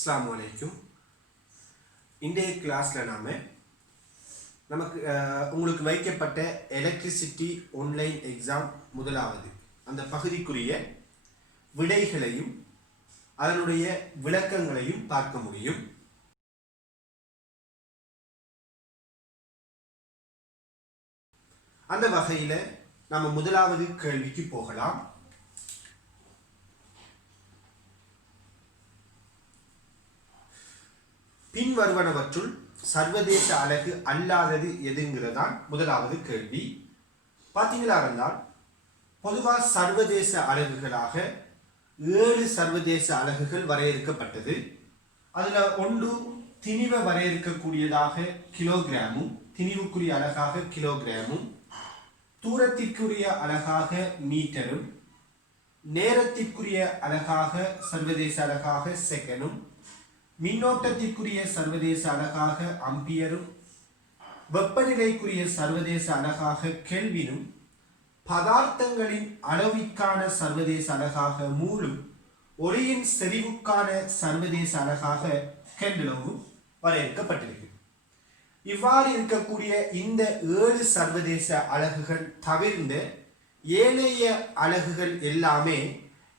அஸ்ஸலாமு அலைக்கும். இன்றைய கிளாஸில் உங்களுக்கு வைக்கப்பட்ட எலக்ட்ரிசிட்டி ஆன்லைன் எக்ஸாம் முதலாவது அந்த பகுதிக்குரிய விடைகளையும் அதனுடைய விளக்கங்களையும் பார்க்க முடியும். அந்த வகையில் நம்ம முதலாவது கேள்விக்கு போகலாம். பின்வருவனவற்றுள் சர்வதேச அலகு அல்லாதது எதுங்கிறதான் முதலாவது கேள்வி. பார்த்தீங்களா இருந்தால் பொதுவாக சர்வதேச அலகுகளாக 7 சர்வதேச அலகுகள் வரையறுக்கப்பட்டது. அதில் ஒன்று திணிவ வரையறுக்கக்கூடியதாக கிலோகிராமும், திணிவுக்குரிய அலகாக கிலோகிராமும், தூரத்திற்குரிய அலகாக மீட்டரும், நேரத்திற்குரிய அலகாக சர்வதேச அலகாக செகண்டும், மின்னோட்டத்திற்குரிய சர்வதேச அலகாக அம்பியரும், வெப்பநிலைக்குரிய சர்வதேச அலகாக கெல்வினும், பதார்த்தங்களின் அளவிற்கான சர்வதேச அலகாக மூலும், ஒளியின் செறிவுக்கான சர்வதேச அலகாக கெண்டலோவும் வரையறுக்கப்பட்டிருக்கு. இவ்வாறு இருக்கக்கூடிய இந்த 7 சர்வதேச அலகுகள் தவிர்ந்த ஏனைய அலகுகள் எல்லாமே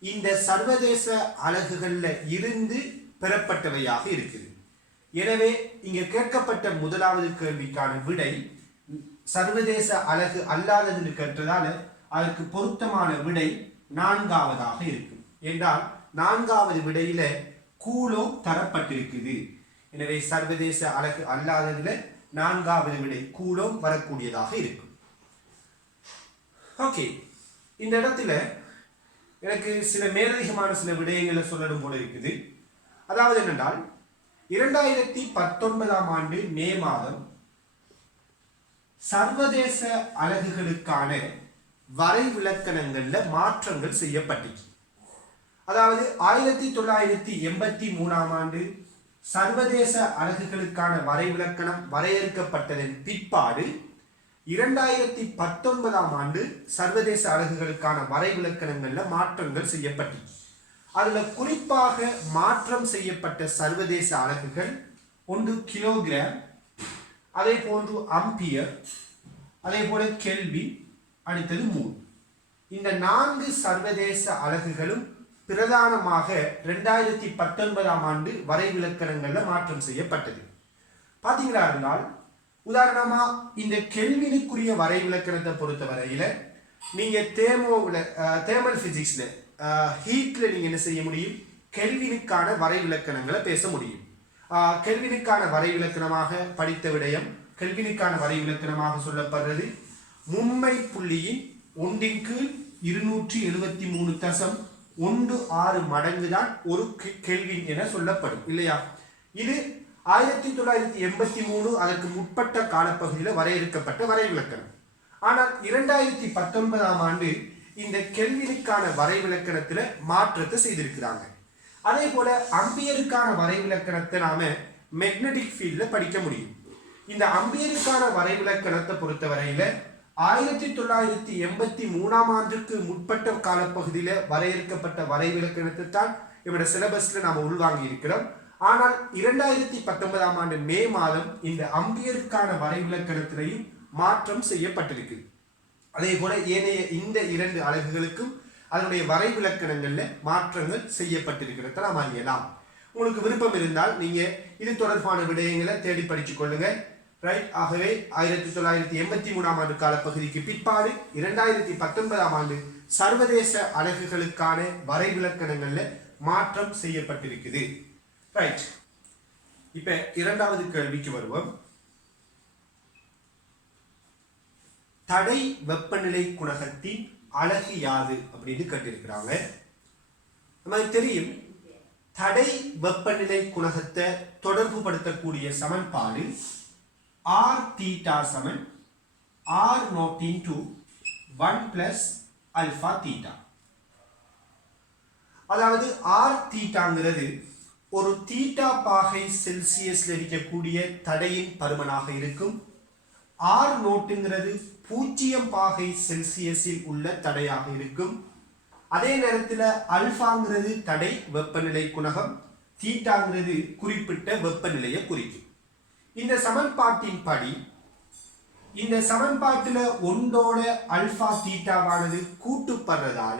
இந்த சர்வதேச அலகுகள்ல இருந்து பெறப்பட்டவையாக இருக்குது. எனவே இங்க கேட்கப்பட்ட முதலாவது கேள்விக்கான விடை சர்வதேச அலகு அல்லாதது கேட்டதால அதற்கு பொருத்தமான விடை 4வதாக இருக்கும். என்றால் 4வது விடையில கூலோ தரப்பட்டிருக்குது. எனவே சர்வதேச அலகு அல்லாததுல 4வது விடை கூலோ வரக்கூடியதாக இருக்கும். ஓகே, இந்த இடத்துல எனக்கு சில மேலதிகமான சில விடயங்களை சொல்லணும் போல இருக்குது. அதாவது என்னென்றால் 2019ஆம் ஆண்டு மே மாதம் சர்வதேச அலகுகளுக்கான வரைவிலக்கணங்கள்ல மாற்றங்கள் செய்யப்பட்டுச்சு. அதாவது 1983ஆம் ஆண்டு சர்வதேச அலகுகளுக்கான வரைவிலக்கணம் வரையறுக்கப்பட்டதன் பிற்பாடு 2019ஆம் ஆண்டு சர்வதேச அலகுகளுக்கான வரைவிலக்கணங்கள்ல மாற்றங்கள் செய்யப்பட்டுச்சு. அதுல குறிப்பாக மாற்றம் செய்யப்பட்ட சர்வதேச அலகுகள் ஒன்று கிலோகிராம், அதே போன்று அம்பியர், அதே போல கெல்வி, அடுத்தது மூல். இந்த 4 சர்வதேச அலகுகளும் பிரதானமாக 2019ஆம் ஆண்டு வரைவிலக்கணங்கள்ல மாற்றம் செய்யப்பட்டது. பாத்தீங்களா இருந்தால் உதாரணமா இந்த கெல்வினுக்குரிய வரைவிலக்கணத்தை பொறுத்த வரையில நீங்க தேர்மல் பிசிக்ஸ்ல ஹீட்ல நீங்க என்ன செய்ய முடியும், கெல்வினுக்கான வரைவிலக்கணங்களை பேச முடியும். கெல்வினுக்கான வரைவிலக்கணமாக படித்த விடயம், கெல்வினுக்கான வரைவிலக்கணமாக சொல்லப்படுறது மும்மை புள்ளியின் 1/273.16 மடங்கு தான் ஒரு கெல்வின் என சொல்லப்படும் இல்லையா. இது 1983 அதற்கு முற்பட்ட காலப்பகுதியில் வரையறுக்கப்பட்ட வரைவிலக்கணம். ஆனால் 2019ஆம் ஆண்டு இந்த கெல்வினுக்கான வரைவிலக்கணத்துல மாற்றத்தை செய்திருக்கிறாங்க. அதே போல அம்பியருக்கான வரைவிலக்கணத்தை நாம மேக்னெட்டிக் ஃபீல்ட்ல படிக்க முடியும். இந்த அம்பியருக்கான வரைவிலக்கணத்தை பொறுத்த வரையில 1983ஆம் ஆண்டுக்கு முற்பட்ட காலப்பகுதியில வரையறுக்கப்பட்ட வரைவிலக்கணத்தை தான் இவரோட சிலபஸ்ல நாம உள்வாங்கி இருக்கிறோம். ஆனால் 2019ஆம் ஆண்டு மே மாதம் இந்த அம்பியருக்கான வரைவிலக்கணத்திலையும் மாற்றம் செய்யப்பட்டிருக்கு. அதே போல ஏனைய இந்த 2 அலகுகளுக்கும் அதனுடைய வரைவிலக்கணங்கள்ல மாற்றங்கள் செய்யப்பட்டிருக்கிறத நாம் அறியலாம். உங்களுக்கு விருப்பம் இருந்தால் நீங்க இது தொடர்பான விடயங்களை தேடி படிச்சு கொள்ளுங்க. ரைட். ஆகவே 1983ஆம் ஆண்டு காலப்பகுதிக்கு பிற்பாடு 2019ஆம் ஆண்டு சர்வதேச அலகுகளுக்கான வரைவிலக்கணங்கள்ல மாற்றம் செய்யப்பட்டிருக்குது. ரைட். இப்ப 2வது கேள்விக்கு வருவோம். தடை வெப்பநிலை குணகத்தின் அலகு யாது அப்படின்னு கேட்டிருக்கிறாங்க. நமக்கு தெரியும் தடை வெப்பநிலை குணகத்தை தொடர்பு படுத்தக்கூடிய சமன்பாடு R theta சமன் R naught into 1 plus alpha theta. அதாவது R தீட்டாங்கிறது ஒரு தீட்டா பாகை செல்சியஸ்ல இருக்கக்கூடிய தடையின் பருமனாக இருக்கும். R நோட்டுங்கிறது 0 பாகை செல்சியஸில் உள்ள தடையாக இருக்கும். அதே நேரத்தில் அல்பாங்கிறது தடை வெப்பநிலை குணகம், தீட்டாங்கிறது குறிப்பிட்ட வெப்பநிலையை குறிக்கும். இந்த சமன்பாட்டின் படி இந்த சமன்பாட்டில் ஒன்றோட அல்பா தீட்டாவானது கூட்டுப்படுறதால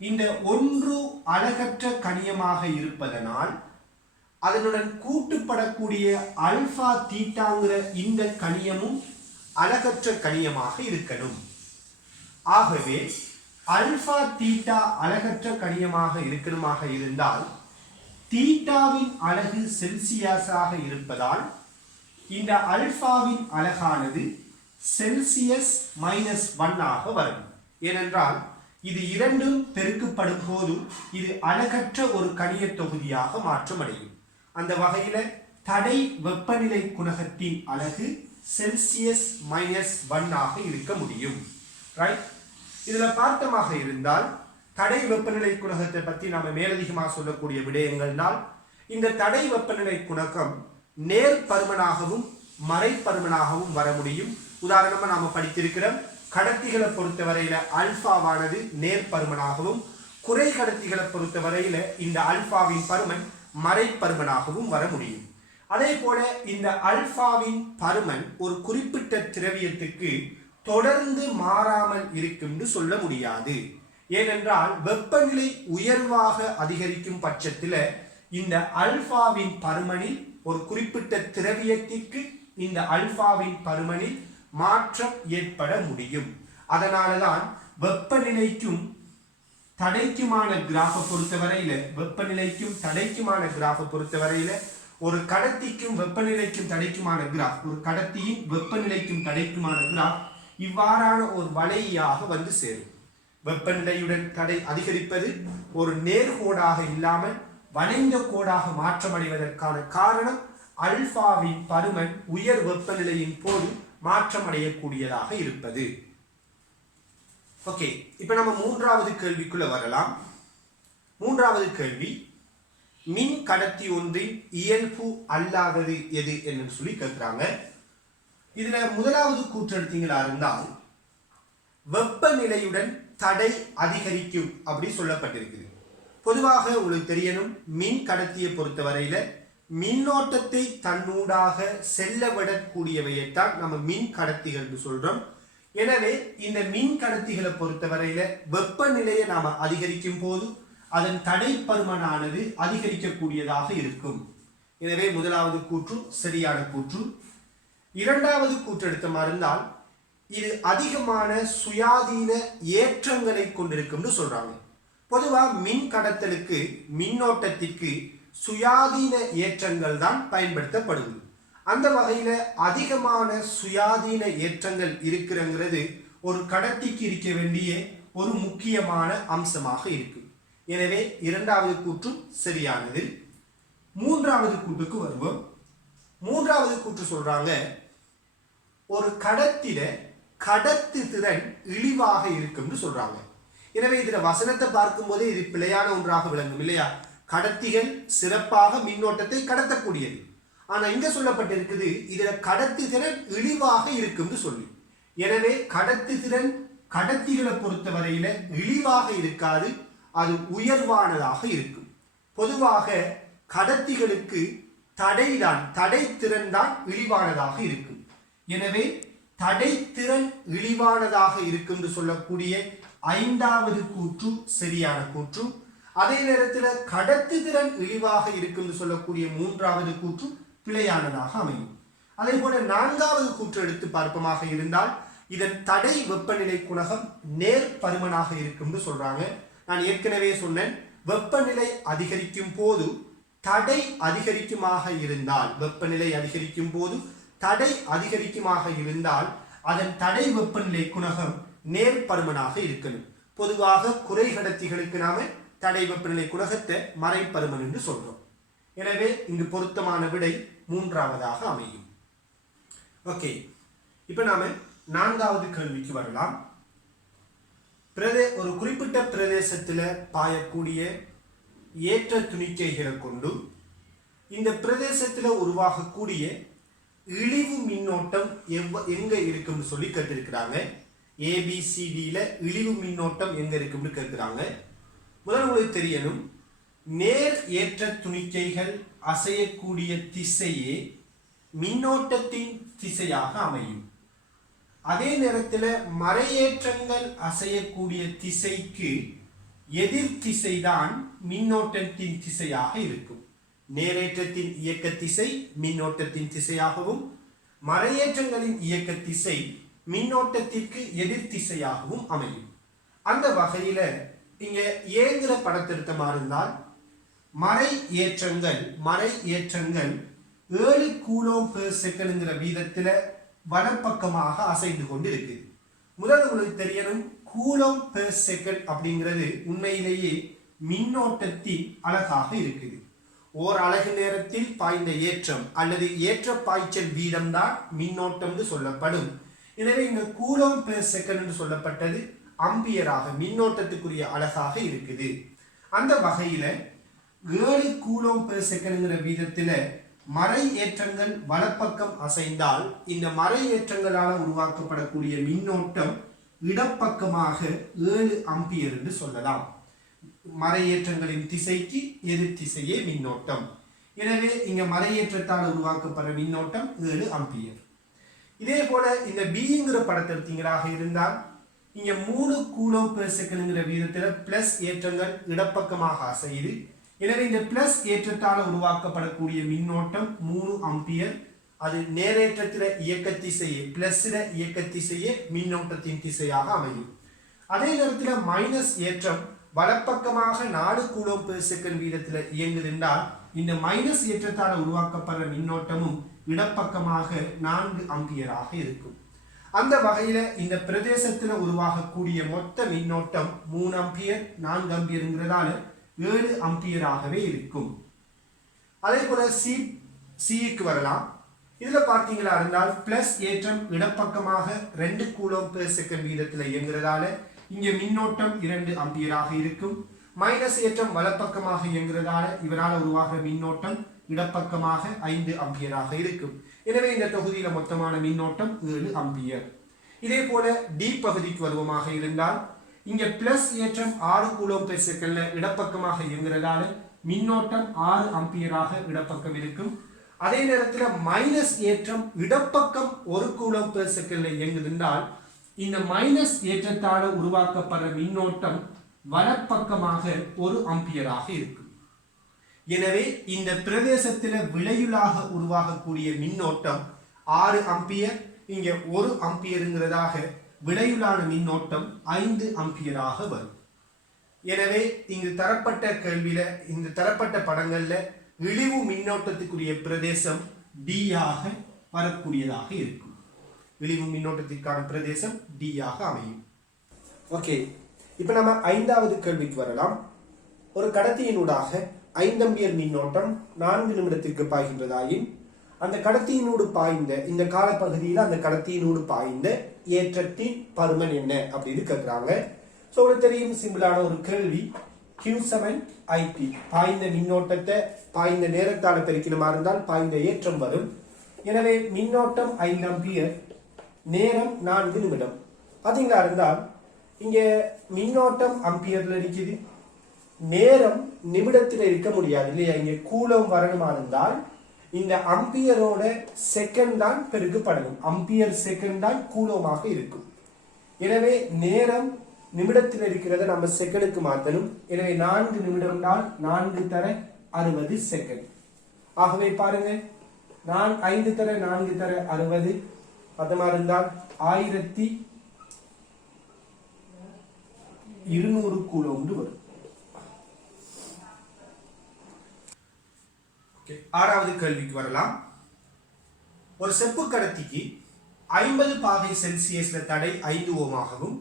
இந்த ஒன்று அலகற்ற கணியமாக இருப்பதனால் அதனுடன் கூட்டுப்படக்கூடிய அல்பா தீட்டாங்கிற இந்த கணியமும் அலகற்ற கணியமாக இருக்கணும். ஆகவே அல்பா தீட்டா அலகற்ற கணியமாக இருக்கணுமாக இருந்தால் தீட்டாவின் அலகு செல்சியஸாக இருப்பதால் இந்த அல்பாவின் அலகானது செல்சியஸ் -1 ஆக வரும். ஏனென்றால் இது இரண்டும் பெருக்கப்படும் போது இது அலகற்ற ஒரு கணிய தொகுதியாக மாற்றமடையும். அந்த வகையில தடை வெப்பநிலை குணகத்தின் அலகு செல்சியஸ் -1 ஆக இருக்க முடியும். ரைட்? இதுல பார்த்தமாக இருந்தால் தடை வெப்பநிலை குணகத்தை பற்றி நாம மேலதிகமாக சொல்லக்கூடிய விடயங்கள்னால் இந்த தடை வெப்பநிலை குணகம் நேர்பருமனாகவும் மறைபருமனாகவும் வர முடியும். உதாரணமா நாம படித்திருக்கிறோம், கடத்திகளை பொறுத்தவரையில அல்பாவானது நேர்பருமனாகவும் குறை கடத்திகளை பொறுத்தவரையில இந்த அல்பாவின் பருமன் மறைபருமனாகவும் வர முடியும். அதே போல இந்த அல்பாவின் பருமன் ஒரு குறிப்பிட்ட திரவியத்துக்கு தொடர்ந்து மாறாமல் இருக்கும் சொல்ல முடியாது. ஏனென்றால் வெப்பநிலை உயர்வாக அதிகரிக்கும் பட்சத்தில் இந்த அல்பாவின் பருமனில் ஒரு குறிப்பிட்ட திரவியத்திற்கு இந்த அல்பாவின் பருமனில் மாற்றம் ஏற்பட முடியும். அதனாலதான் வெப்பநிலைக்கும் தடைக்குமான கிராஃபை பொறுத்தவரையில வெப்பநிலைக்கும் தடைக்குமான கிராஃபை பொறுத்தவரையில ஒரு கடத்திக்கும் வெப்பநிலைக்கும் தடைக்குமான கிராஃப், ஒரு கடத்தியின் வெப்பநிலைக்கும் தடைக்குமான கிராஃப் இவ்வாறான ஒரு வளையாக வந்து சேரும். வெப்பநிலையுடன் தடை அதிகரிப்பது ஒரு நேர்கோடாக இல்லாமல் வளைந்த கோடாக மாற்றமடைவதற்கான காரணம் அல்பாவின் பருமன் உயர் வெப்பநிலையின் போது மாற்றமடையக்கூடியதாக இருப்பது. ஓகே, இப்ப நம்ம மூன்றாவது கேள்விக்குள்ள வரலாம். மூன்றாவது கேள்வி, மின் கடத்தி ஒன்றின் இயல்பு அல்லாதது எது என்று சொல்லி கேட்கிறாங்க. இதுல முதலாவது கூற்று எடுத்தீங்களா இருந்தால் வெப்பநிலையுடன் தடை அதிகரிக்கும் அப்படி சொல்லப்பட்டிருக்குது. பொதுவாக உங்களுக்கு தெரியணும், மின் கடத்தியை பொறுத்தவரையில மின்னோட்டத்தை தன்னூடாக செல்லவிடக்கூடியவையைத்தான் நம்ம மின் கடத்திகள் சொல்றோம். எனவே இந்த மின் கடத்திகளை பொறுத்தவரையில வெப்பநிலையை நாம அதிகரிக்கும் போது அதன் தடை பருமனானது அதிகரிக்கக்கூடியதாக இருக்கும். எனவே முதலாவது கூற்று சரியான கூற்று. இரண்டாவது கூற்று எடுத்த இருந்தால் இது அதிகமான சுயாதீன ஏற்றங்களை கொண்டிருக்கும் சொல்றாங்க. பொதுவா மின் கடத்தலுக்கு மின்னோட்டத்திற்கு சுயாதீன ஏற்றங்கள் தான் பயன்படுத்தப்படுவது. அந்த வகையில அதிகமான சுயாதீன ஏற்றங்கள் இருக்கிறங்கிறது ஒரு கடத்திக்கு இருக்க வேண்டிய ஒரு முக்கியமான அம்சமாக இருக்கு. எனவே இரண்டாவது கூற்றும் சரியானது. மூன்றாவது கூற்றுக்கு வருவோம். மூன்றாவது கூற்று சொல்றாங்க, ஒரு கடத்தில கடத்து திறன் இழிவாக இருக்கும்னு சொல்றாங்க. எனவே இதுல வசனத்தை பார்க்கும் போதே இது பிழையான ஒன்றாக விளங்கும் இல்லையா? கடத்திகள் சிறப்பாக மின்னோட்டத்தை கடத்தக்கூடியது. ஆனா இங்க சொல்லப்பட்டிருக்குது இதுல கடத்து திறன் இழிவாக இருக்கும்னு சொல்லி. எனவே கடத்து திறன் கடத்திகளை பொறுத்தவரையில இழிவாக இருக்காது, அது உயர்வானதாக இருக்கும். பொதுவாக கடத்திகளுக்கு தடைத்திறன் தான் இழிவானதாக இருக்கும். எனவே தடைத்திறன் இழிவானதாக இருக்கும் என்று சொல்லக்கூடிய ஐந்தாவது கூற்று சரியான கூற்று. அதே நேரத்தில் கடத்து திறன் இழிவாக இருக்கும் என்று சொல்லக்கூடிய மூன்றாவது கூற்று பிழையானதாக அமையும். அதே போல நான்காவது கூற்று எடுத்து பார்ப்பமாக இருந்தால் இதன் தடை வெப்பநிலை குணகம் நேர்பருமனாக இருக்கும் என்று சொல்றாங்க. நான் ஏற்கனவே சொன்னேன், வெப்பநிலை அதிகரிக்கும் போது தடை அதிகரிக்குமாக இருந்தால் வெப்பநிலை அதிகரிக்கும் போது தடை அதிகரிக்குமாக இருந்தால் அதன் தடை வெப்பநிலை குணகம் நேர்பருமனாக இருக்கணும். பொதுவாக குறை கடத்திகளுக்கு நாம தடை வெப்பநிலை குணகத்தை மறைபருமன் என்று சொல்றோம். எனவே இங்கு பொருத்தமான விடை மூன்றாவதாக அமையும். ஓகே, இப்ப நாம நான்காவது கேள்விக்கு வரலாம். ஒரு குறிப்பிட்ட பிரதேசத்துல பாயக்கூடிய ஏற்ற துணிக்கைகளை கொண்டு இந்த பிரதேசத்துல உருவாகக்கூடிய இழிவு மின்னோட்டம் எங்க இருக்கும்னு சொல்லி கேட்டிருக்கிறாங்க. ABCDல இழிவு மின்னோட்டம் எங்க இருக்கும்னு கேட்கிறாங்க. முதல் உங்களுக்கு தெரியணும், நேர் ஏற்ற துணிக்கைகள் அசையக்கூடிய திசையே மின்னோட்டத்தின் திசையாக அமையும். அதே நேரத்தில் மறையேற்றங்கள் அசையக்கூடிய திசைக்கு எதிர் திசைதான் மின்னோட்டத்தின் திசையாக இருக்கும். நேரேற்றத்தின் இயக்க திசை மின்னோட்டத்தின் திசையாகவும் மறையேற்றங்களின் இயக்க திசை மின்னோட்டத்திற்கு எதிர் திசையாகவும் அமையும். அந்த வகையில இங்க ஏங்கிற படத்திருத்தமா இருந்தால் மறை ஏற்றங்கள் 7 கூலோம் பெர் செகண்ட்ங்கிற வீதத்துல வலப்பக்கமாக அசைந்து கொண்டு இருக்குது. முதல் உங்களுக்கு தெரியணும், கூலோம் பெர் செகண்ட் அப்படிங்கிறது உண்மையிலேயே மின்னோட்டத்தின் அலகாக இருக்குது. ஓர் அலகு நேரத்தில் பாய்ந்த ஏற்றம் அல்லது ஏற்ற பாய்ச்சல் வீதம் தான் மின்னோட்டம் சொல்லப்படும். எனவே இங்க கூலோம் பெர் செகண்ட் என்று சொல்லப்பட்டது அம்பியராக மின்னோட்டத்துக்குரிய அலகாக இருக்குது. அந்த வகையில 7 கூலோம் பெர் செகண்ட்ங்கிற வீதத்துல மறை ஏற்றங்கள் வலப்பக்கம் அசைந்தால் இந்த மறை ஏற்றங்களால் உருவாக்கப்படக்கூடிய மின்னோட்டம் இடப்பக்கமாக 7 அம்பியர் என்று சொல்லலாம். மறையேற்றங்களின் திசைக்கு எதிர் திசையே மின்னோட்டம். எனவே இங்க மறையேற்றத்தால் உருவாக்கப்படுற மின்னோட்டம் 7 அம்பியர். இதே போல இந்த பிங்கிற படத்தை எடுத்தீங்களாக இருந்தால் இங்க 3 கூலோம் பெர் செகண்ட்ங்கிற வீதத்துல பிளஸ் ஏற்றங்கள் இடப்பக்கமாக அசையுது. எனவே இந்த பிளஸ் ஏற்றத்தால் உருவாக்கப்படக்கூடிய மின்னோட்டம் 3 அம்பியர். அது நேரேற்றத்தில இயக்க திசையே பிளஸ்ல இயக்க திசையே மின்னோட்டத்தின் திசையாக அமையும். அதே நேரத்தில் மைனஸ் ஏற்றம் வலப்பக்கமாக 4 கூலோம் பெர் செகண்ட் வீதத்தில் இயங்குது என்றால் இந்த மைனஸ் ஏற்றத்தால் உருவாக்கப்படுற மின்னோட்டமும் இடப்பக்கமாக 4 அம்பியராக இருக்கும். அந்த வகையில இந்த பிரதேசத்தில் உருவாகக்கூடிய மொத்த மின்னோட்டம் 3 அம்பியர் 4 அம்பியருங்கிறதால 7 அம்பியராகவே இருக்கும். அதே போல சிக்கு வரலாம். இதுல பார்த்தீங்களா இருந்தால் பிளஸ் ஏற்றம் இடப்பக்கமாக 2 கூலோம் பெர் செகண்ட் வீதத்தில் இயங்குறதால இங்கே மின்னோட்டம் 2 அம்பியராக இருக்கும். மைனஸ் ஏற்றம் வலப்பக்கமாக இயங்குறதால இவரால் உருவாகிற மின்னோட்டம் இடப்பக்கமாக 5 அம்பியராக இருக்கும். எனவே இந்த தொகுதியில மொத்தமான மின்னோட்டம் 7 அம்பியர். இதே போல டி பகுதிக்கு வருவமாக இருந்தால் இங்க பிளஸ் ஏற்றம் 6 கூலோம் பெர் செகண்ட்ல இடப்பக்கமாக இயங்குறதால மின்னோட்டம் 6 அம்பியராக இடப்பக்கம் இருக்கும். அதே நேரத்தில் மைனஸ் ஏற்றம் இடப்பக்கம் 1 கூலோம் பெர் செகண்ட்ல இயங்குதுன்றால் இந்த மைனஸ் ஏற்றத்தால் உருவாக்கப்படுற மின்னோட்டம் வலப்பக்கமாக 1 அம்பியராக இருக்கும். எனவே இந்த பிரதேசத்தில் விளையுளாக உருவாகக்கூடிய மின்னோட்டம் 6 அம்பியர். இங்க 1 அம்பியருங்கிறதாக விளையுளான மின்னோட்டம் 5 அம்பியராக வரும். எனவே இங்கு தரப்பட்ட கேள்வியில இந்த தரப்பட்ட படங்கள்ல இழிவு மின்னோட்டத்துக்குரிய பிரதேசம் டி ஆக வரக்கூடியதாக இருக்கும். இழிவு மின்னோட்டத்திற்கான பிரதேசம் டி ஆக அமையும். ஓகே, இப்ப நம்ம 5வது கேள்விக்கு வரலாம். ஒரு கடத்தியினூடாக 5 அம்பியர் மின்னோட்டம் 4 நிமிடத்திற்கு பாய்கின்றதாயின் அந்த கடத்தியினூடு பாய்ந்த இந்த காலப்பகுதியில் அந்த கடத்தியினூடு பாய்ந்த ஏற்றத்தின் பருமன் என்ன அப்படின்னு கேட்கிறாங்க. ஸோ உங்களுக்கு தெரியும், சிம்பிளான ஒரு கேள்வி. Q7 IP பாய்ந்த மின்னோட்டத்தை பாய்ந்த நேரத்தால் பெருக்கினமா இருந்தால் பாய்ந்த ஏற்றம் வரும். எனவே மின்னோட்டம் 5 அம்பியர், நேரம் 4 நிமிடம். பார்த்தீங்களா இருந்தால் இங்க மின்னோட்டம் அம்பியர்ல இருக்குது, நேரம் நிமிடத்தில் இருக்க முடியாது இல்லையா? இங்க கூலோம் வரணுமா இருந்தால் இந்த அம்பியரோட செகண்ட் தான் பெருக்கப்படணும். அம்பியர் செகண்ட் தான் கூலோமாக இருக்கும். எனவே நேரம் நிமிடத்தில் இருக்கிறத நம்ம செகண்டுக்கு மாற்றணும். எனவே 4 நிமிடம் தான் 4 தர 60 செகண்ட். ஆகவே பாருங்க, 5 தர 4 தர 60 அதமா இருந்தால் 1200 கூலோம் வரும். 6வது கேள்விக்கு வரலாம். ஒரு செப்பு கடத்திக்கு 50 பாகை செல்சியஸ்ல தடை 5 ஓமாகவும்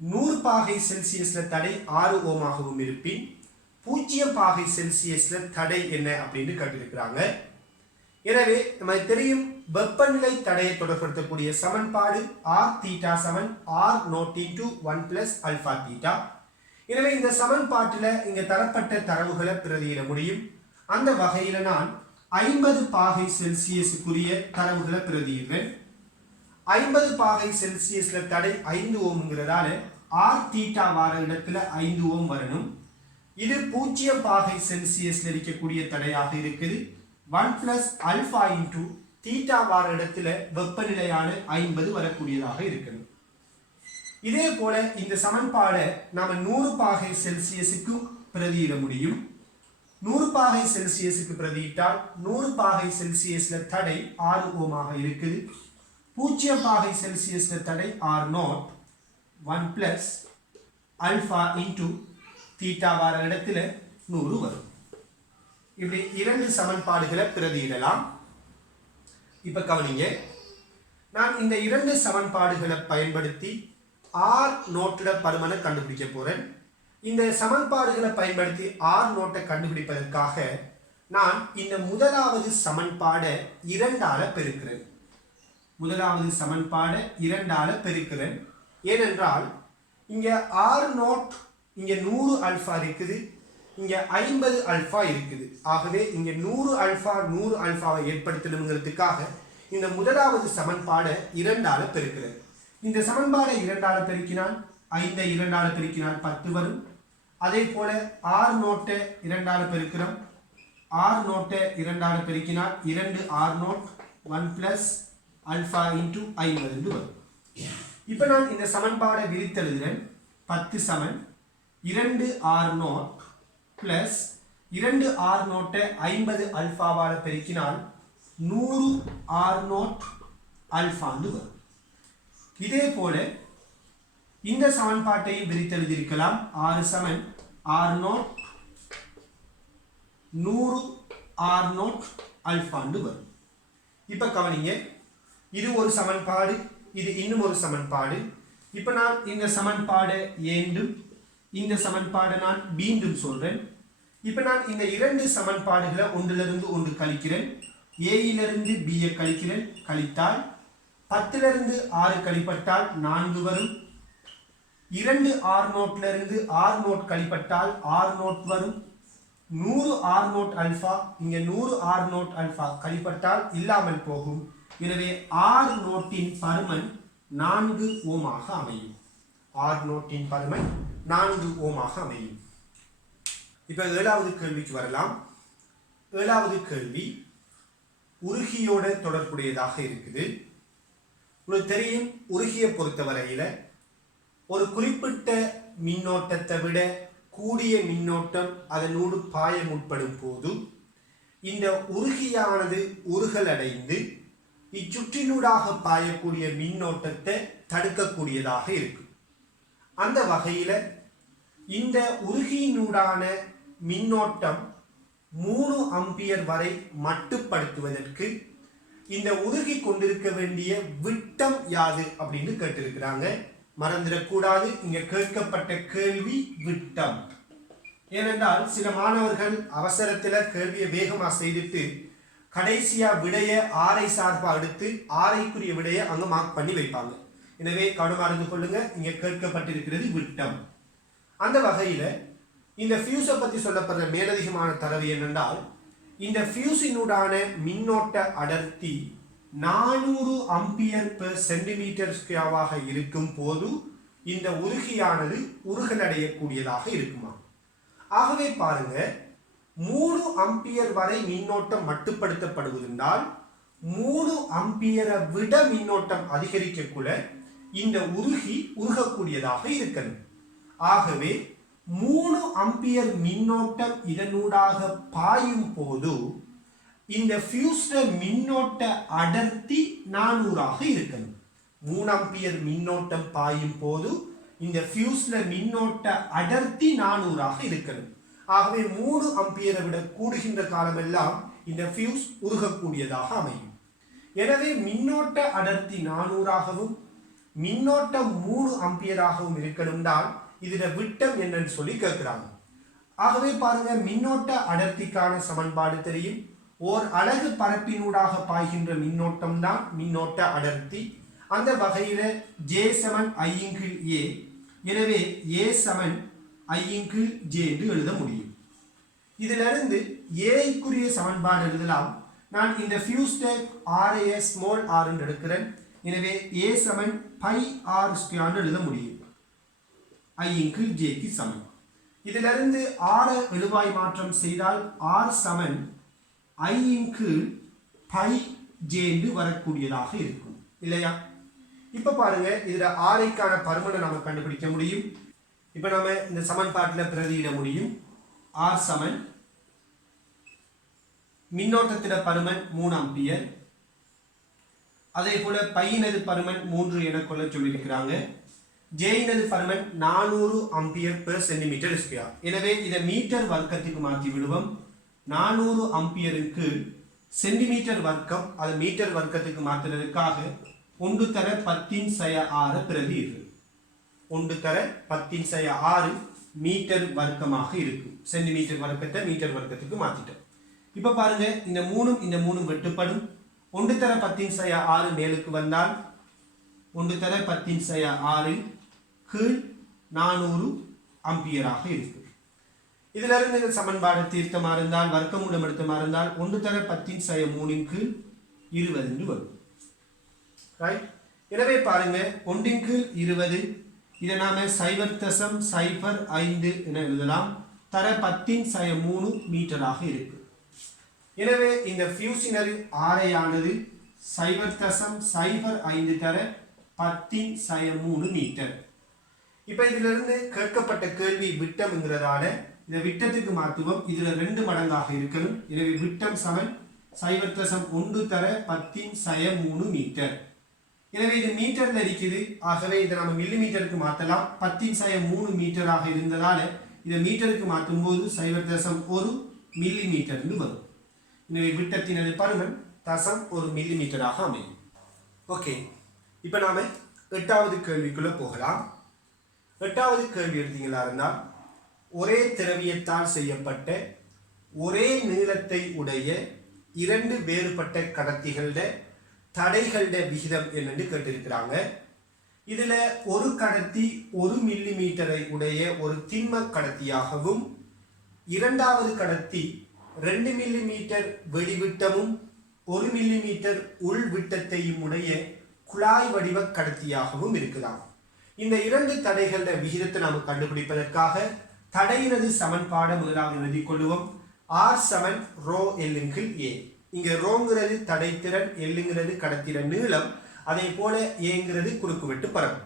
100 பாகை செல்சியஸ்ல தடை 6 ஓமாகவும் இருப்பின் 0 பாகை செல்சியஸ்ல தடை என்ன அப்படின்னு கேட்டிருக்கிறாங்க. எனவே நமக்கு தெரியும், வெப்பநிலை தடையை தொடர்படுத்தக்கூடிய சமன்பாடு R θ Saman R not into 1 plus alpha θ. எனவே இந்த சமன்பாட்டில் இங்க தரப்பட்ட தரவுகளை பிரதியிட முடியும். அந்த வகையில நான் 50 பாகை செல்சியஸுக்குரிய தரவுகளை பிரதியிடுறேன். 50 பாகை செல்சியஸ்ல தடை 5 ஓம்ங்கிறதால R θ வார இடத்துல 5 ஓம் வரணும். இது 0 பாகை செல்சியஸ்ல இருக்கக்கூடிய தடையாக இருக்குது. 1 பிளஸ் ஆல்பா இன்டு தீட்டா வார இடத்துல வெப்பநிலையான 50 வரக்கூடியதாக இருக்குது. இதே போல இந்த சமன்பாடை நாம 100 பாகை செல்சியஸுக்கு பிரதியிட முடியும். 100 பாகை செல்சியஸுக்கு பிரதியிட்டால் 100 பாகை செல்சியஸ்ல தடை 6 ஓமாக இருக்குது. 0 பாகை செல்சியஸ்ல தடை R0 1 plus alpha into theta வார இடத்துல 100 வரும். இப்படி இரண்டு சமன்பாடுகளை பிரதியிடலாம். இப்ப கவனிங்க, நான் இந்த இரண்டு சமன்பாடுகளை பயன்படுத்தி R நோட்டோட பருமனை கண்டுபிடிக்க போறேன். இந்த சமன்பாடுகளை பயன்படுத்தி R நோட்டை கண்டுபிடிப்பதற்காக நான் இந்த முதலாவது சமன்பாடை 2ஆல பெருக்கிறேன். முதலாவது சமன்பாடை 2ஆல பெருக்கிறேன். ஏனென்றால் இங்க R நோட் இங்க 100 ஆல்பா இருக்குது, இங்க 50 ஆல்பா இருக்குது. ஆகவே இங்க 100 ஆல்பா 100 ஆல்பாவை ஏற்படுத்தணுங்கிறதுக்காக இந்த முதலாவது சமன்பாடை 2ஆல பெருக்கிறேன். இந்த சமன்பாடை 2ஆல பெருக்கினால் 5 2ஆல பெருக்கினால் 10 வரும். அதே போல R நோட்டை 2ஆல பெருக்கிறோம். R நோட்டை 2ஆல பெருக்கினால் 2 R naught 1 plus alpha into 50 வரும். இப்போ நான் இந்த சமன்பாடை விரித்தெழுதுகிறேன். 10 சமன் 2 R நோட் பிளஸ் 2 R நோட்டை 50 ஆல்பாவால பெருக்கினால் 100 R நோட் ஆல்பான்னு வரும். இதே போல இந்த சமன்பாட்டையும் விரித்தெழுதியிருக்கலாம். 6 சமன் R நோட் 100 R நோட் ஆல்பான்னு வரும். இப்ப கவனிங்க, இது ஒரு சமன்பாடு, இது இன்னும் ஒரு சமன்பாடு. இப்ப நான் இந்த சமன்பாடை ஏண்டும் இந்த சமன்பாடை நான் மீண்டும் சொல்றேன். இப்ப நான் இந்த இரண்டு சமன்பாடுகளை ஒன்றிலிருந்து ஒன்று கழிக்கிறேன். ஏயிலிருந்து பியை கழிக்கிறேன். கழித்தால் 10லிருந்து 6 கழிப்பட்டால் 4 வரும். 2 R நோட்லிருந்து R நோட் கழிப்பட்டால் R நோட் வரும். 100 R நோட் ஆல்பா, இங்க 100 R நோட் ஆல்பா கழிப்பட்டால் இல்லாமல் போகும். எனவே R நோட்டின் பருமன் 4 ஓமாக அமையும். R நோட்டின் பருமன் 4 ஓமாக அமையும். இப்ப 7வது கேள்விக்கு வரலாம். 7வது கேள்வி உருகியோட தொடர்புடையதாக இருக்குது. உங்களுக்கு தெரியும், உருகியை பொறுத்தவரையில ஒரு குறிப்பிட்ட மின்னோட்டத்தை விட கூடிய மின்னோட்டம் அதனோடு பாய முற்படும் போது இந்த உருகியானது உருகலடைந்து இச்சுற்றினூடாக பாயக்கூடிய மின்னோட்டத்தை தடுக்கக்கூடியதாக இருக்கு. அந்த வகையில இந்த உருகியினூடான மின்னோட்டம் 3 ஆம்பியர் வரை மட்டுப்படுத்துவதற்கு இந்த உருகி கொண்டிருக்க வேண்டிய விட்டம் யாது அப்படின்னு கேட்டிருக்கிறாங்க. மறந்துடக்கூடாது, இங்க கேட்கப்பட்ட கேள்வி விட்டம். ஏனென்றால் சில மாணவர்கள் அவசரத்துல கேள்வியை வேகமா செய்துட்டு கடைசியா விடைய ஆரை சார்பா எடுத்து ஆரைக்குரிய விடைய அங்க மார்க் பண்ணி வைப்பாங்க. எனவே கவனமா இருந்து கொள்ளுங்க, இங்க கேட்கப்பட்டிருக்கிறது விட்டம். அந்த வகையில இந்த ஃபியூஸை பத்தி சொல்லப்படுற மேலதிகமான தரவு என்னென்றால், இந்த ஃபியூஸினூடான மின்னோட்ட அடர்த்தி 400 ஆம்பியர் பெர் சென்டிமீட்டர் ஸ்கொயராக இருக்கும் போது இந்த உருகியானது உருகலடையக்கூடியதாக இருக்குமா. ஆகவே பாருங்க, 3 ஆம்பியர் வரை மின்னோட்டம் மட்டுப்படுத்தப்படுவதென்றால் 3 ஆம்பியரை விட மின்னோட்டம் அதிகரிக்கக்குள்ள இந்த உருகி உருகக்கூடியதாக இருக்கணும். ஆகவே 3 ஆம்பியர் மின்னோட்டம் இதனூடாக பாயும் போது இந்த ஃபியூஸ்ல மின்னோட்ட அடர்த்தி 400ஆக இருக்கணும். 3 ஆம்பியர் மின்னோட்டம் பாயும் போது இந்த ஃபியூஸ்ல மின்னோட்ட அடர்த்தி 400ஆக இருக்கணும். ஆகவே 3 ஆம்பியரை விட கூடுகின்ற காலமெல்லாம் இந்த ஃபியூஸ் உருகக்கூடியதாக அமையும். எனவே மின்னோட்ட அடர்த்தி 400ஆகவும் மின்னோட்டம் 3 ஆம்பியராகவும் இருக்கணும்னால் இதுல விட்டம் என்னன்னு சொல்லி கேட்கிறாங்க. ஆகவே பாருங்க, மின்னோட்ட அடர்த்திக்கான சமன்பாடு தெரியும். ஓர் அலகு பரப்பினூடாக பாய்கின்ற மின்னோட்டம் தான் மின்னோட்ட அடர்த்தி. அந்த வகையில J சமன் I/A. எனவே A சமன் I/J என்று எழுத முடியும். இதிலிருந்து ஏக்குரிய சமன்பாடு எழுதலாம். நான் இந்த ஃபியூஸ்ட RA ஸ்மால் r என்று எடுக்கிறேன். எனவே A சமன் πr ஸ்கொயர் எழுத முடியும். I/J க்கு சமம். இதிலிருந்து ஆர எழுவாய் மாற்றம் செய்தால் ஆர் சமன் ஐ இன் கீழ் பை ஜே என்று வரக்கூடியதாக இருக்கும் இல்லையா? இப்ப பாருங்க, இதுல ஆரைக்கான பருமனை நம்ம கண்டுபிடிக்க முடியும். இப்ப நம்ம இந்த சமன்பாட்டில் பிரதியிட முடியும். ஆர் சமன் மின்னோட்டத்தில பருமன் 3 ஆம்பியர், அதே போல பையினது பருமன் 3 என கொள்ள சொல்லியிருக்கிறாங்க. ஜேயினது பருமன் 400 ஆம்பியர் பெர் சென்டிமீட்டர் ஸ்கொயர். எனவே இதை மீட்டர் வர்க்கத்துக்கு மாற்றி விடுவோம். 400 ஆம்பியருக்கு சென்டிமீட்டர் வர்க்கம், அது மீட்டர் வர்க்கத்துக்கு மாற்றுறதுக்காக 1 தர 10⁻6 பிரதியிடு. 1 தர 10⁻6 மீட்டர் வர்க்கமாக இருக்கும். சென்டிமீட்டர் வர்க்கத்தை மீட்டர் வர்க்கத்துக்கு மாற்றிட்டோம். இப்ப பாருங்க, இந்த 3 வெட்டுப்படும். 1 தர 10⁻6 மேலுக்கு வந்தால் 1 தர 10⁻6 கீழ் 400 ஆம்பியராக இருக்கும். இதுல இருந்து இந்த சமன்பாடு தீர்த்தமா இருந்தால், வர்க்கமூலம் எடுத்தமா இருந்தால் 1 தர 10⁻3 கீழ் 20 என்று வரும். ரைட்? எனவே பாருங்க, 1 கீழ் 20 இதை நாம 0.05 என எழுதலாம். தர 10⁻3 மீட்டராக இருக்கு. எனவே இந்த ஃபியூசினரி ஆரையானது 0.05 தர 10⁻3 மீட்டர். இப்ப இதுல இருந்து கேட்கப்பட்ட கேள்வி விட்டம்ங்கிறதால இந்த விட்டத்துக்கு மாற்றுவோம். இதுல 2 மடங்காக இருக்கணும். எனவே விட்டம் சமன் 0.1 தர 10⁻3 மீட்டர். எனவே இது மீட்டர்ல இருக்குது. ஆகவே இதை நம்ம மில்லி மீட்டருக்கு மாற்றலாம். 10⁻3 மீட்டராக இருந்ததால இதை மீட்டருக்கு மாற்றும் போது 0.1 மில்லி மீட்டர் வரும். எனவே விட்டத்தினது பருமன் 0.1 மில்லி மீட்டராக அமையும். ஓகே, இப்ப நாம 8வது கேள்விக்குள்ள போகலாம். 8வது கேள்வி எடுத்தீங்களா இருந்தால், ஒரே திரவியத்தால் செய்யப்பட்ட ஒரே நீளத்தை உடைய 2 வேறுபட்ட கடத்திகள தடைகள விகிதம் என்னன்னு கேட்டிருக்கிறாங்க. இதுல ஒரு கடத்தி 1 மில்லி மீட்டரை உடைய ஒரு திண்ம கடத்தியாகவும், இரண்டாவது கடத்தி 2 மில்லி மீட்டர் வெளிவிட்டமும் 1 மில்லி மீட்டர் உள் விட்டத்தையும் உடைய குழாய் வடிவ கடத்தியாகவும் இருக்கலாம். இந்த 2 தடைகள விகிதத்தை நாம் கண்டுபிடிப்பதற்காக தடையினது சமன்பாடு முதலாக எழுதிக் கொள்வோம். ஆர் சமன் ரோ எல்லுங்கில் ஏ. இங்க ரோங்கிறது தடைத்திறன், எல்லுங்கிறது கடத்திறன் நீளம், அதே போல ஏங்கிறது குறுக்குவெட்டு பரப்பு.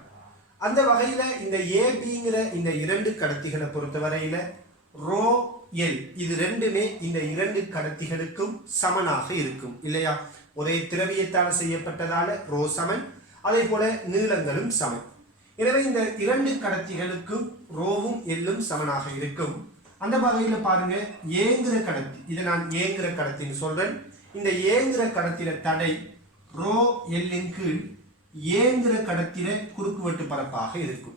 அந்த வகையில இந்த ஏபிங்கிற இந்த 2 கடத்திகளை பொறுத்தவரையில ரோ எல் இது ரெண்டுமே இந்த 2 கடத்திகளுக்கும் சமனாக இருக்கும் இல்லையா? ஒரே திரவியத்தால் செய்யப்பட்டதால ரோ சமன், அதே போல நீளங்களும் சமன். எனவே இந்த 2 கடத்திகளுக்கும் ரோவும் எல்லும் சமனாக இருக்கும். அந்த வகையில பாருங்க, ஏங்கிற கடத்தி, இதை நான் ஏங்கிற கடத்தின்னு சொல்றேன். இந்த ஏங்கிற கடத்தில தடை ரோ எல்லின் கீழ் ஏங்கிற கடத்தில குறுக்குவெட்டு பரப்பாக இருக்கும்.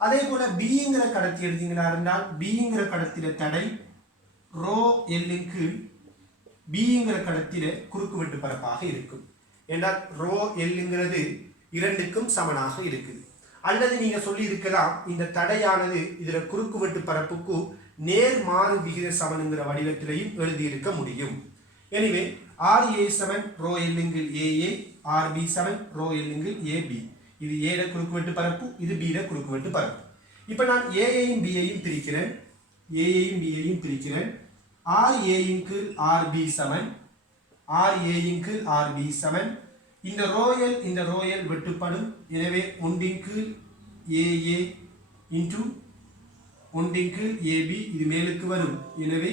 அதே போல பிங்கிற கடத்தி எடுத்தீங்களா இருந்தால், பிங்கிற கடத்தில தடை ரோ எல்லின் கீழ் பிங்கிற கடத்தில குறுக்குவெட்டு பரப்பாக இருக்கும். என்றால் ரோ எல்லுங்கிறது 2க்கும் சமனாக இருக்குது. அல்லது நீங்க சொல்லி இருக்கலாம், இந்த தடையானது இதுல குறுக்குவெட்டு பரப்புக்கு நேர்மாறு விகித சமன்ங்கிற வடிவத்திலையும் எழுதியிருக்க முடியும். எனவே RA சமன் ரோ எல்லுங்கில் AA, RB சமன் ரோ எல்லுங்கில் AB. இது A ல குறுக்குவெட்டு பரப்பு, இது B ல குறுக்குவெட்டு பரப்பு. இப்ப நான் AAயும் BAயும் பிரிக்கிறேன். AAயும் BAயும் பிரிக்கிறேன். RA இன் கீழ் RB சமன் RA இன் கீழ் RB சமன் இந்த ரோயல் வெட்டுப்படும். எனவே 1 இன் கீழ் AA இன்டு 1 இன் கீழ் AB இது மேலுக்கு வரும். எனவே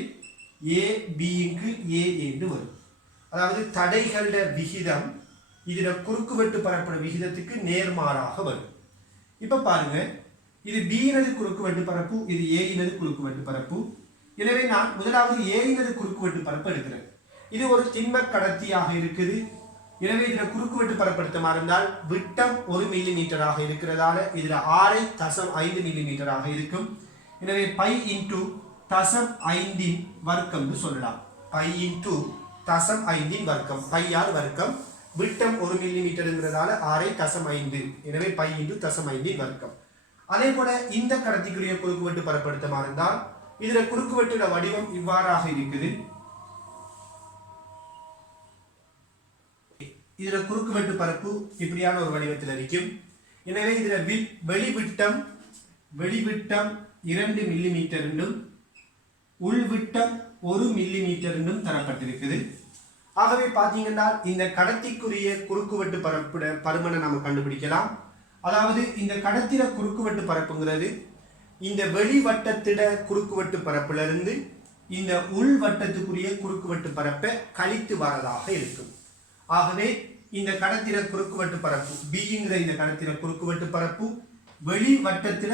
AB இன் கீழ் A என்று வரும். அதாவது தடைகள விகிதம் இதுல குறுக்குவெட்டு பரப்புற விகிதத்துக்கு நேர்மாறாக வரும். இப்ப பாருங்க, இது B இனது குறுக்குவெட்டு பரப்பு, இது A இனது குறுக்குவெட்டு பரப்பு. எனவே நான் முதலாவது A இனது குறுக்குவெட்டு பரப்பு எடுக்கிறேன். இது ஒரு திண்ம கடத்தியாக இருக்குது. எனவே இதுல குறுக்குவெட்டு பரப்படுத்தமா இருந்தால் விட்டம் 1 மில்லி மீட்டராக இருக்கிறதால இதுல 6.5 மில்லி மீட்டராக இருக்கும். எனவே பை இன்டு 0.5 வர்க்கம் சொல்லலாம். பை இன்டு 0.5 வர்க்கம், பையார் வர்க்கம். விட்டம் 1 மில்லி மீட்டர்ங்கிறதால 6.5. எனவே பை இன்டு 0.5 வர்க்கம். அதே போல இந்த கடத்திக்குரிய குறுக்குவெட்டு பரப்படுத்தமா இருந்தால் இதுல குறுக்குவெட்டுட வடிவம் இவ்வாறாக இருக்குது. இதுல குறுக்குவெட்டு பரப்பு இப்படியான ஒரு வடிவத்தில் இருக்கும். எனவே இதுல வெளிவிட்டம் 2 மில்லிமீட்டர் என்றும் உள்விட்டம் 1 மில்லிமீட்டர் என்றும் தரப்பட்டிருக்குது. ஆகவே பார்த்தீங்கன்னா இந்த கடத்திக்குரிய குறுக்குவெட்டு பருமனை நம்ம கண்டுபிடிக்கலாம். அதாவது இந்த கடத்திர குறுக்குவெட்டு பரப்புங்கிறது இந்த வெளிவட்டத்திட குறுக்குவெட்டு பரப்பிலிருந்து இந்த உள்வட்டத்துக்குரிய குறுக்குவெட்டு பரப்பை கழித்து வரதாக இருக்கும். ஆகவே இந்த கடத்திர குறுக்குவெட்டு பரப்பு பிங்கிற இந்த கடத்திர குறுக்குவெட்டு பரப்பு வெளிவட்டத்திட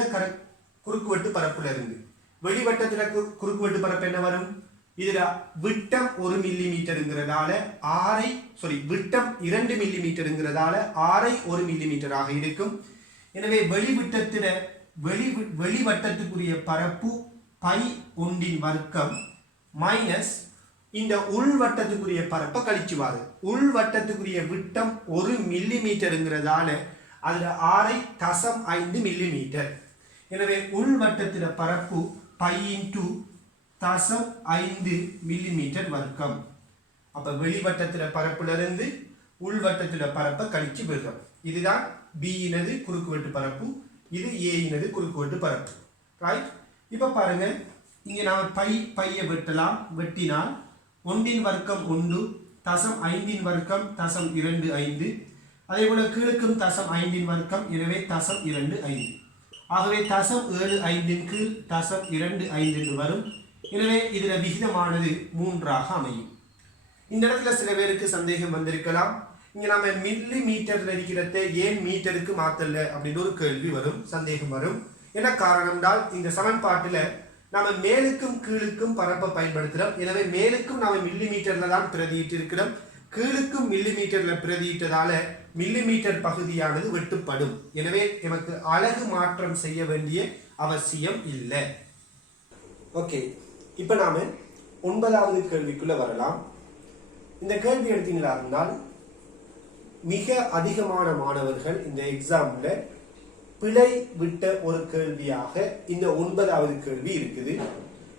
குறுக்குவெட்டு பரப்பிலிருந்து வெளிவட்டத்தில குறுக்குவெட்டு பரப்பு என்ன வரும்? இதுல விட்டம் 1 மில்லிமீட்டருங்கிறதால விட்டம் 2 மில்லிமீட்டருங்கிறதால 1 மில்லிமீட்டராக இருக்கும். எனவே வெளிவட்டத்துக்குரிய பரப்பு பை 1 வர்க்கம் மைனஸ் இந்த உள்வட்டத்துக்குரிய பரப்பை கழிச்சுவாரு. உள்வட்டத்துக்குரிய விட்டம் 1 மில்லிமீட்டருங்கிறதால அதுல 6.5 மில்லிமீட்டர். எனவே உள்வட்டத்தில பரப்பு பை இன்டு 0.5 மில்லிமீட்டர் வர்க்கம். அப்ப வெளிவட்டத்தில பரப்பிலிருந்து உள்வட்டத்தில பரப்பை கழிச்சு விடுறோம். இதுதான் பி இனது குறுக்குவெட்டு பரப்பு, இது ஏ இனது குறுக்குவெட்டு பரப்பு. ரைட்? இப்ப பாருங்க, இங்க நாம பையை வெட்டலாம். வெட்டினால் 1 வர்க்கம் 1, 0.5 வர்க்கம் 0.25, அதே போல கீழுக்கும் 0.5 வர்க்கம், எனவே 0.25. ஆகவே 0.75 கீழ் 0.25 என்று வரும். எனவே இதுல விகிதமானது 3ஆக அமையும். இந்த இடத்துல சில பேருக்கு சந்தேகம் வந்திருக்கலாம், இங்க நம்ம மில்லி மீட்டர்ல இருக்கிறத ஏன் மீட்டருக்கு மாத்தல அப்படின்னு ஒரு கேள்வி வரும், சந்தேகம் வரும். என்ன காரணம் என்றால் இந்த சமன்பாட்டுல நம்ம மேலுக்கும் கீழுக்கும் பரப்பை பயன்படுத்துறோம். எனவே மேலுக்கும் நாம மில்லி மீட்டர்ல தான் பிரதியிட்டு இருக்கிறோம், கீழுக்கும் மில்லி மீட்டர்ல பிரதியிட்டதால மில்லிமீட்டர் பகுதியானது வெட்டுப்படும். எனவே நமக்கு அலகு மாற்றம் செய்ய வேண்டிய அவசியம் இல்லை. ஓகே, இப்ப நாம 9வது கேள்விக்குள்ள வரலாம். இந்த கேள்வி எடுத்தீங்களா இருந்தால் மிக அதிகமான மாணவர்கள் இந்த எக்ஸாம்ல பிழை விட்ட ஒரு கேள்வியாக இந்த 9வது கேள்வி இருக்குது.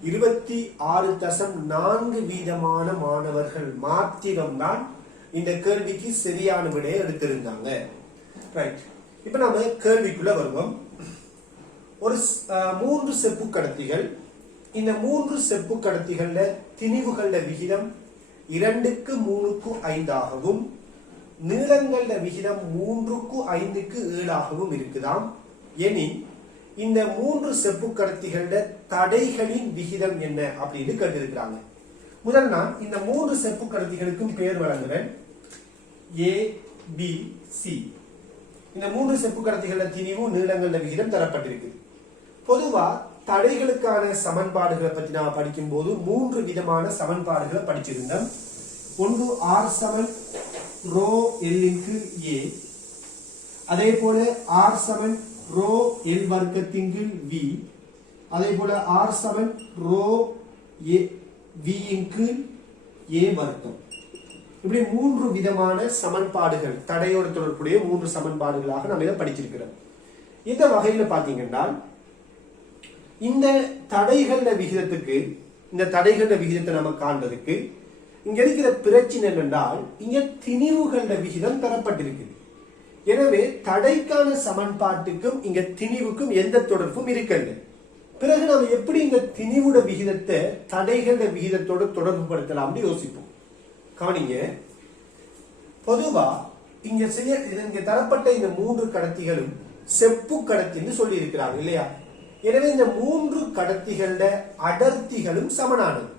26.4% மாணவர்கள் மாத்திரம்தான் இந்த கேள்விக்கு சரியான விடையை எடுத்திருந்தாங்க. ரைட், இப்ப நாம கேள்விக்குள்ள வருவோம். ஒரு 3 செப்பு கடத்திகள், இந்த 3 செப்பு கடத்திகள்ல திணிவுகள விகிதம் 2க்கு 3க்கு 5 ஆகவும் நீளங்கள விகிதம் 3க்கு 5க்கு 7 ஆகவும் இருக்குதாம். எனில் இந்த 3 செப்பு கடத்திகள தடைகளின் விகிதம் என்ன அப்படின்னு கேட்டிருக்கிறாங்க. முதல் நான் இந்த 3 செப்பு கடத்திகளுக்கும் பெயர் வழங்குறேன். A, B, C. இந்த 3 செப்பு கடத்திகள திணிவு நீளங்கள விகிதம் தரப்பட்டிருக்கு. பொதுவா தடைகளுக்கான சமன்பாடுகளை பற்றி நான் படிக்கும் போது 3 விதமான சமன்பாடுகளை படிச்சிருந்தோம். ஒன்று R சமன் ரோ L இன்டு A, அதே போல R சமன் ரோ L வர்க்கத்தின் கீழ் V, அதே போல R சமன் ரோ V இன் கீழ் A வர்க்கம். இப்படி 3 விதமான சமன்பாடுகள், தடையோடு தொடர்புடைய 3 சமன்பாடுகளாக நம்ம இதை படிச்சிருக்கிறோம். இந்த வகையில பாத்தீங்கன்னா இந்த தடைகள விகிதத்துக்கு, இந்த தடைகள விகிதத்தை நம்ம காண்பதற்கு இங்க இருக்கிற பிரச்சனை என்னென்றால் இங்க திணிவுகள விகிதம் தரப்பட்டிருக்கு. எனவே தடைக்கான சமன்பாட்டுக்கும் இங்க திணிவுக்கும் எந்த தொடர்பும் இருக்கல. பிறகு நாம் எப்படி இந்த திணிவுட விகிதத்தை தடைகள விகிதத்தோடு தொடர்பு படுத்தலாம்னு யோசிப்போம். கவனிங்க, பொதுவா இங்க தரப்பட்ட இந்த 3 கடத்திகளும் செப்பு கடத்தின்னு சொல்லி இருக்கிறாங்க இல்லையா? எனவே இந்த 3 கடத்திகள அடர்த்திகளும் சமனானது.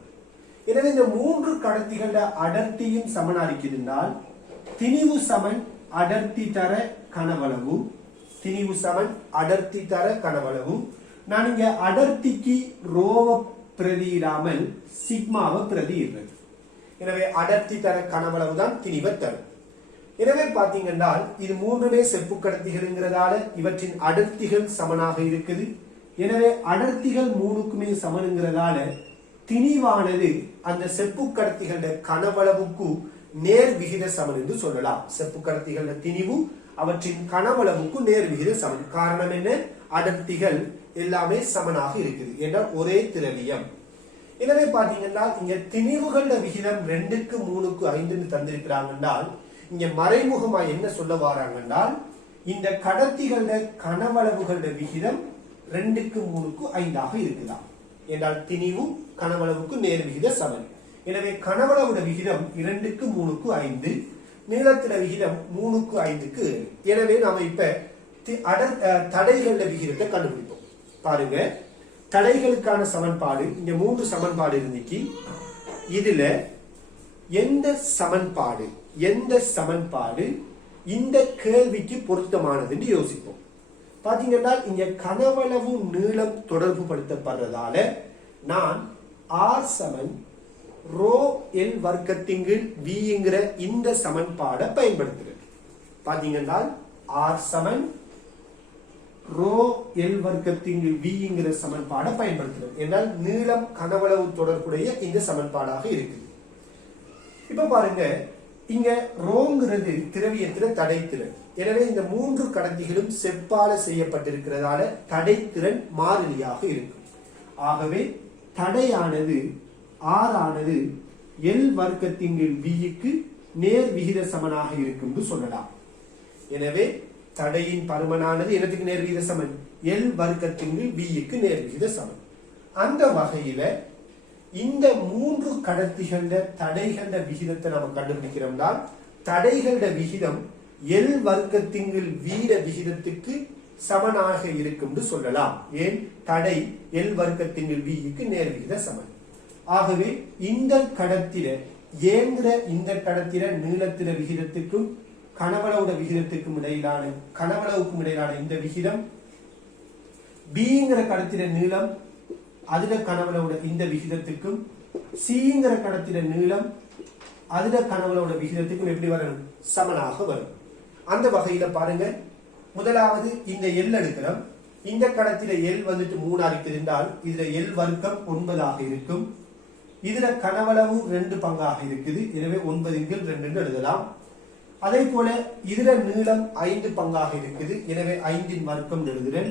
எனவே இந்த 3 கடத்திகள அடர்த்தியும் சமனாரிக்குதுனால் திணிவு சமன் அடர்த்தி தர கனவளவு, திணிவு சமன் அடர்த்தி தர கனவளவு. நான் இங்க அடர்த்திக்கு ரோவை பிரதியிடாமல் சிக்மாவை பிரதியிடுறேன். எனவே அடர்த்தி தர கனவளவு தான் திணிவை தரும். எனவே பாத்தீங்கன்னா இது 3மே செப்பு கடத்திகள்ங்கிறதால இவற்றின் அடர்த்திகள் சமனாக இருக்குது. எனவே அடர்த்திகள் 3க்குமே சமனுங்கிறதால திணிவானது அந்த செப்பு கடத்திகள கனவளவுக்கு நேர் விகித சமன் என்று சொல்லலாம். செப்பு கடத்திகள திணிவு அவற்றின் கனவளவுக்கு நேர் விகித சமன். காரணம் என்ன? அடர்த்திகள் எல்லாமே சமனாக இருக்குது என்ற ஒரே திரவியம். எனவே பாத்தீங்கன்னா இங்க திணிவுகள விகிதம் 2க்கு 3க்கு 5 தந்திருக்கிறாங்கன்றால் இங்க மறைமுகமா என்ன சொல்ல வராங்கன்றால் இந்த கடத்திகள கனவளவுகள விகிதம் 2க்கு 3க்கு 5 இருக்குதா என்றால் திணிவு கனவளவுக்கு நேர் விகித சமன். எனவே கனவளவுட விகிதம் 2க்கு 3க்கு 5, நீளத்தில விகிதம் 3க்கு 5க்கு 7. எனவே நாம இப்ப தடைகள விகிதத்தை கண்டுபிடிப்போம். பாருங்க, தடைகளுக்கான சமன்பாடு இங்க 3 சமன்பாடு இருந்துச்சு. இதுல எந்த சமன்பாடு இந்த கேள்விக்கு பொருத்தமானதுன்னு யோசிப்போம். பாத்தீங்கன்னா இங்க கனவளவு நீளம் தொடர்பு படுத்தப்படுறதால நான் R சமன் ரோ எல் வர்க்கத்தின் விங்கிற இந்த சமன்பாடை பயன்படுத்துறேன். பாத்தீங்கன்னா R சமன் ரோ எல் வர்க்கத்தின் விங்கிற சமன்பாடை பயன்படுத்துறேன். என்றால் நீளம் கனவளவு தொடர்புடைய இந்த சமன்பாடாக இருக்குது. இப்ப பாருங்க, இங்க ரோங்கிறது திரவியத்தில தடைத்திறன். எனவே இந்த 3 கடத்திகளும் செப்பால செய்யப்பட்டிருக்கிறதால தடைத்திறன் மாறிலியாக இருக்கும். ஆகவே தடையானது R ஆனது எல் வர்க்கத்தின் விக்கு நேர் விகித சமனாக இருக்கும் என்று சொல்லலாம். எனவே தடையின் பருமனானது என்னத்துக்கு நேர் விகித சமன்? எல் வர்க்கத்தின் விக்கு நேர் விகித சமன். அந்த வகையில இந்த 3 கடத்திகள தடைகள விகிதத்தை நம்ம கண்டுபிடிக்கிறோம்னா தடைகள விகிதம் எல் வர்க்கத்தின் வீட விகிதத்துக்கு சமனாக இருக்கும் என்று சொல்லலாம். ஏன்? தடை எல் வர்க்கத்தின் விக்கு நேர் விகித சமன். ஆகவே இந்த கடத்தில இந்த கடத்தில நீளத்தில விகிதத்துக்கும் கனவளவுட விகிதத்துக்கும் இடையிலான இந்த விகிதம் பிங்கிற கடத்தில நீளம் அதுல கனவளவுட இந்த விகிதத்துக்கும் சிங்கிற கடத்தில நீளம் அதுல கனவளவுட விகிதத்துக்கும் எப்படி வரணும்? சமனாக வரும். அந்த வகையில பாருங்க, முதலாவது இந்த எல் எடுக்கிறோம். இந்த கடத்தில எல் வந்துட்டு 3 இருந்தால் இதுல எல் வர்க்கம் 9 இருக்கும். இதுல கனவளவு 2 பங்காக இருக்குது. எனவே 9/2 எழுதலாம். அதே போல இதுல நீளம் 5 பங்காக இருக்குது. எனவே 5 வர்க்கம் எழுதுறேன்.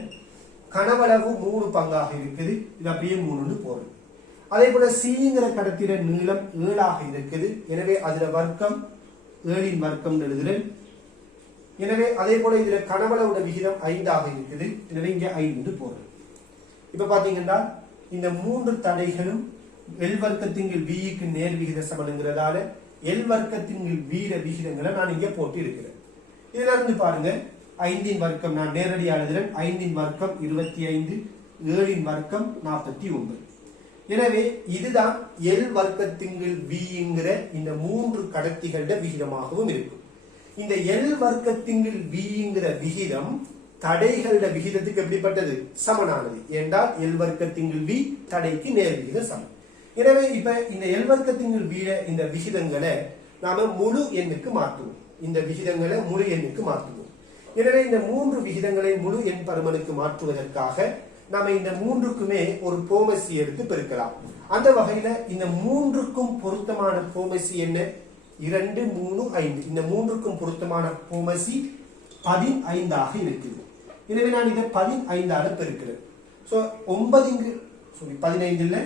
கனவளவு 3 பங்காக இருக்குது. இது அப்படியே 3 போறோம். அதே போல சிங்கிற கடத்தில நீளம் 7 இருக்குது. எனவே அதுல வர்க்கம் 7 வர்க்கம் எழுதுறேன். எனவே அதே போல இதுல கனவளவுட விகிதம் 5 இருக்குது. எனவே இங்க 5 போறோம். இப்ப பாத்தீங்கன்னா இந்த 3 தடைகளும் எல் வர்க்கத்தின் விக்கு நேர் விகித சமன்ங்கிறதால எல் வர்க்கத்தின் வீட விகிதங்களை நான் இங்க போட்டு இருக்கிறேன். இதுல இருந்து பாருங்க, 5 வர்க்கம் நான் நேரடியாக எழுதுறேன். 5 வர்க்கம் 25, 7 வர்க்கம் 49. எனவே இதுதான் எல் வர்க்கத்தின் விங்கிற இந்த 3 கடத்திகள விகிதமாகவும் இருக்கும். இந்த எல் வர்க்கத்தின் விங்கிற விகிதம் தடைகள விகிதத்துக்கு எப்படிப்பட்டது? சமனானது. என்றால் எல் வர்க்கத்தின் வி தடைக்கு நேர் விகித சமன். எனவே இப்ப இந்த எல் வர்க்கத்தின் வீட இந்த விகிதங்களை நாம முழு எண்ணுக்கு மாற்றுவோம். இந்த விகிதங்களை முழு எண்ணுக்கு மாற்றுவோம். எனவே இந்த 3 விகிதங்களை முழு எண் பருமனுக்கு மாற்றுவதற்காக நாம இந்த 3க்குமே ஒரு போமசி எடுத்து பெருக்கலாம். அந்த வகையில இந்த 3க்கும் பொருத்தமான போமசி என்ன? 2, 3, 5. இந்த 3க்கும் பொருத்தமான போமசி 15 இருக்குது. எனவே நான் இதை 15 பெருக்கிறேன். சோ 9 15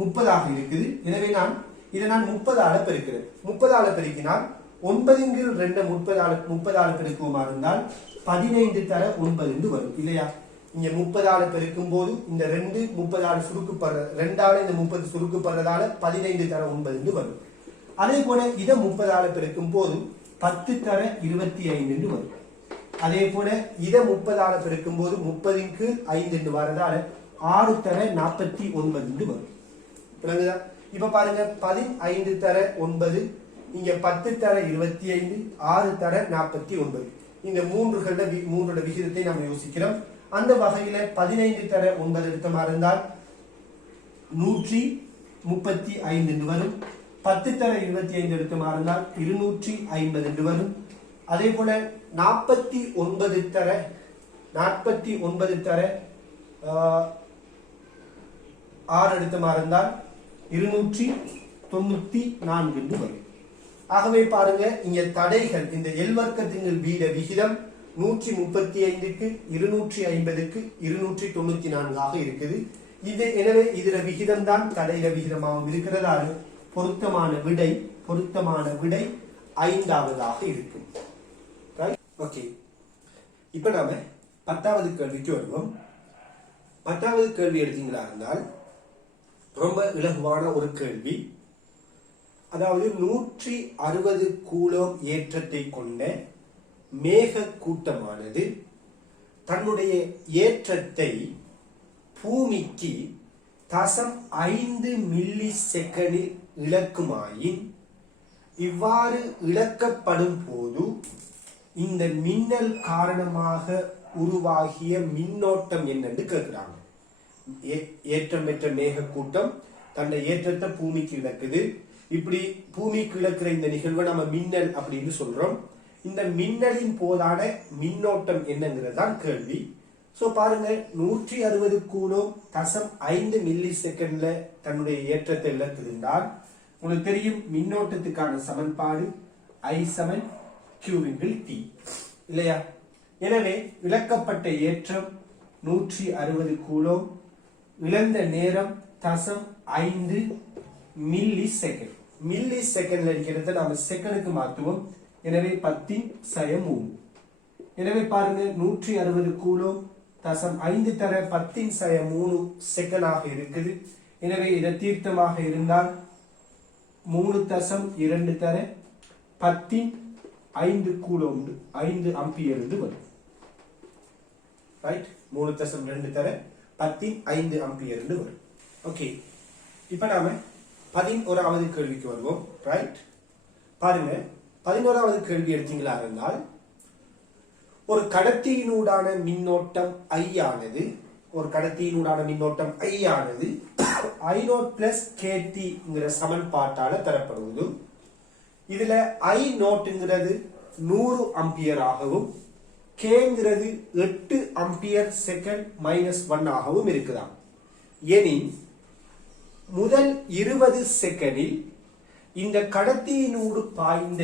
30 இருக்குது. எனவே நான் இதை 30 பெருக்கிறேன். 30 பெருக்கினால் 9/2 30 பெருக்குமா இருந்தால் 15 தர 9 வரும் இல்லையா? இங்க 30 பெருக்கும் போது இந்த 2 30 சுருக்குப்படுற 2 இந்த 30 சுருக்குப்படுறதால 15 தர 9 வரும். அதே போல இதை 30 பெருக்கும் போது 10 தர 25 வரும். அதே போல இதை 30 பெருக்கும் போது 30க்கு 5 வரதால 6 தர 49 வரும். இப்ப பாருங்க, 15 தர 9, இங்க 10 தர 25, 6 தர 49. இந்த 3 விகிதத்தை நாம் யோசிக்கிறோம். அந்த வகையில 15 தர 9 எடுத்தமா இருந்தால் 135 வரும். 10 தர 25 எடுத்தமா இருந்தால் 250 வரும். அதே போல 49 தர 6 எடுத்தமா இருந்தால் 294 வரும். ஆகவே பாருங்க, இங்க தடைகள் இந்த எல் வர்க்கத்தின் வீட விகிதம் 135க்கு 250க்கு 294 இருக்குது. இது எனவே இதுல விகிதம் தான் தடையில விகிதமாகவும் இருக்கிறதால பொருத்தமான விடை 5 இருக்கும். ஓகே, இப்ப நாம 10வது கேள்விக்கு வருவோம். 10வது கேள்வி எடுத்தீங்களா இருந்தால் ரொம்ப இலகுவான ஒரு கேள்வி. அதாவது 160 கூலோம் ஏற்றத்தை கொண்ட மேக கூட்டமானது தன்னுடைய ஏற்றத்தை பூமிக்கு 0.5 மில்லி செகண்டில் இழக்குமாயின் இவ்வாறு இழக்கப்படும் போது இந்த மின்னல் காரணமாக உருவாகிய மின்னோட்டம் என்னன்னு கேட்கிறாங்க. ஏற்றம் பெற்ற மேக கூட்டம் தன்னை ஏற்றத்தை பூமிக்கு இழக்குது. இப்படி பூமிக்கு இழக்கிற இந்த நிகழ்வை நம்ம மின்னல் அப்படின்னு சொல்றோம். இந்த மின்னலின் போதான மின்னோட்டம் என்னங்கிறதான் கேள்வி. சோ பாருங்க, 160 கூலோம் 0.5 மில்லி செகண்ட்ல தன்னுடைய ஏற்றத்தை இழக்குதுன்றால் உங்களுக்கு தெரியும் மின்னோட்டத்துக்கான சமன்பாடு I = Q/T இல்லையா? எனவே இழக்கப்பட்ட ஏற்றம் 160 கூலோம், இழந்த நேரம் 0.5 மில்லி செகண்ட். மில்லி செகண்ட்ல இருக்கிறத நாம செகண்டுக்கு மாற்றுவோம். எனவே 10⁻3. எனவே பாருங்க 160 கூலோம் 0.5 தர 10⁻3 செகண்டாக இருக்குது. எனவே இதை தீர்த்தமாக இருந்தால் 3.2 தர 10⁻5 கூலோம் 5 ஆம்பியர் என்று வரும். ரைட், 3.2 தர 10⁻5 ஆம்பியர் என்று வரும். ஓகே, இப்ப நாம 11வது கேள்விக்கு வருவோம். ரைட், பாருங்க 11வது கேள்வி எடுத்தீங்களா இருந்தால் ஒரு கடத்தியினூடான மின்னோட்டம் I ஆனது I0 plus KT சமன்பாட்டால தரப்படுவது. இதுல I0 100 ஆம்பியர் ஆகவும் K 8 ஆம்பியர் செகண்ட் -1 ஆகவும் இருக்குதாம். எனின் முதல் 20 செகண்டில் இந்த கடத்தியினூடு பாய்ந்த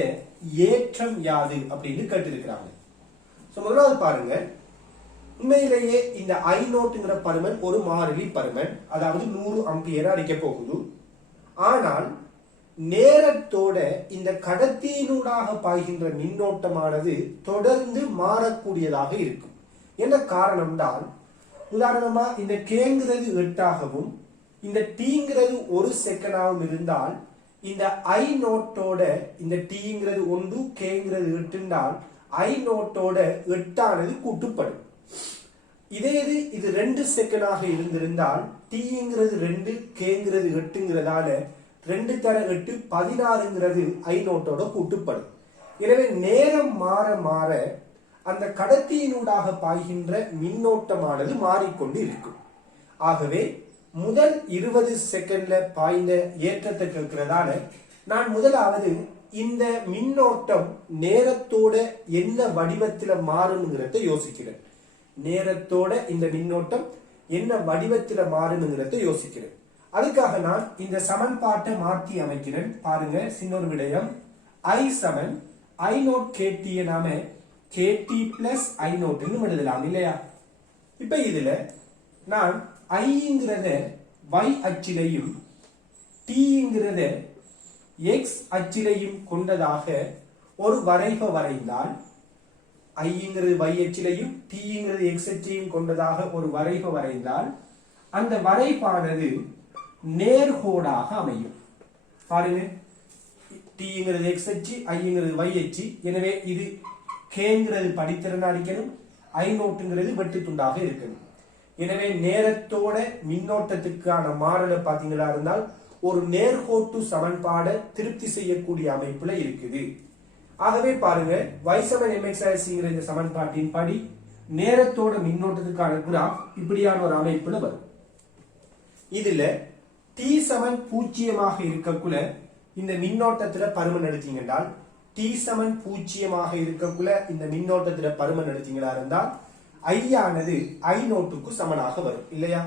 ஏற்றம் யாது அப்படின்னு கேட்டிருக்கிறாங்க. முதலாவது பாருங்க, உண்மையிலேயே இந்த I0 பருமன் ஒரு மாறிலி பருமன், அதாவது 100 ஆம்பியர் அடிக்க போகுது. ஆனால் நேரத்தோட இந்த கடத்தியினூடாக பாய்கின்ற மின்னோட்டமானது தொடர்ந்து மாறக்கூடியதாக இருக்கும். என்ன காரணம் தான், உதாரணமா இந்த K 8 இந்த T 1 செகண்டாகவும் இருந்தால் இந்த I0 இந்த T 1 K 8 என்றால் I0 8 கூட்டுப்படும். இதே இது 2 செகண்டாக இருந்திருந்தால் T 2 K 8ங்கிறதால 2 தர 8 16 I0 கூட்டுப்படும். எனவே நேரம் மாற மாற அந்த கடத்தியினூடாக பாய்கின்ற மின்னோட்டமானது மாறிக்கொண்டு இருக்கும். ஆகவே முதல் 20 செகண்ட்ல பாய்ந்த ஏற்றத்தை கேட்கிறதால நான் முதலாவது இந்த மின்னோட்டம் நேரத்தோட என்ன வடிவத்தில் மாறுங்கிறத யோசிக்கிறேன். நேரத்தோட இந்த மின்னோட்டம் என்ன வடிவத்தில் மாறுங்கிறத யோசிக்கிறேன். அதுக்காக நான் இந்த சமன்பாட்டை மாற்றி அமைக்கிறேன். பாருங்க, சின்ன ஒரு விடயம். I = I0 KT நாம KT plus I0 எழுதலாம் இல்லையா? இப்ப இதுல நான் I y அச்சிலையும் T x அச்சிலையும் கொண்டதாக ஒரு வரைப வரைந்தால், I y அச்சிலையும் T x அச்சையும் கொண்டதாக ஒரு வரைப வரைந்தால் அந்த வரைபானது நேர்கோடாக அமையும். பாருங்க, T x அச்சு, I y அச்சு. எனவே இது K படித்திறன் அடிக்கணும், I0 வெட்டு துண்டாக இருக்கணும். எனவே நேரத்தோட மின்னோட்டத்துக்கான மாறலை பாத்தீங்களா இருந்தால் ஒரு நேர்கோட்டு சமன்பாடை திருப்தி செய்யக்கூடிய அமைப்புல இருக்குது. ஆகவே பாருங்க, y = mx இந்த சமன்பாட்டின் படி நேரத்தோட மின்னோட்டத்துக்கான கிராஃப் இப்படியான ஒரு அமைப்புல வரும். இதுல T 0 இருக்கக்குள்ள இந்த மின்னோட்டத்துல பருமன் எடுத்தீங்கன்றால் T 0 இருக்கக்குள்ள இந்த மின்னோட்டத்துல பருமன் எடுத்தீங்களா இருந்தால் I ஆனது I0 சமனாக வரும் இல்லையா?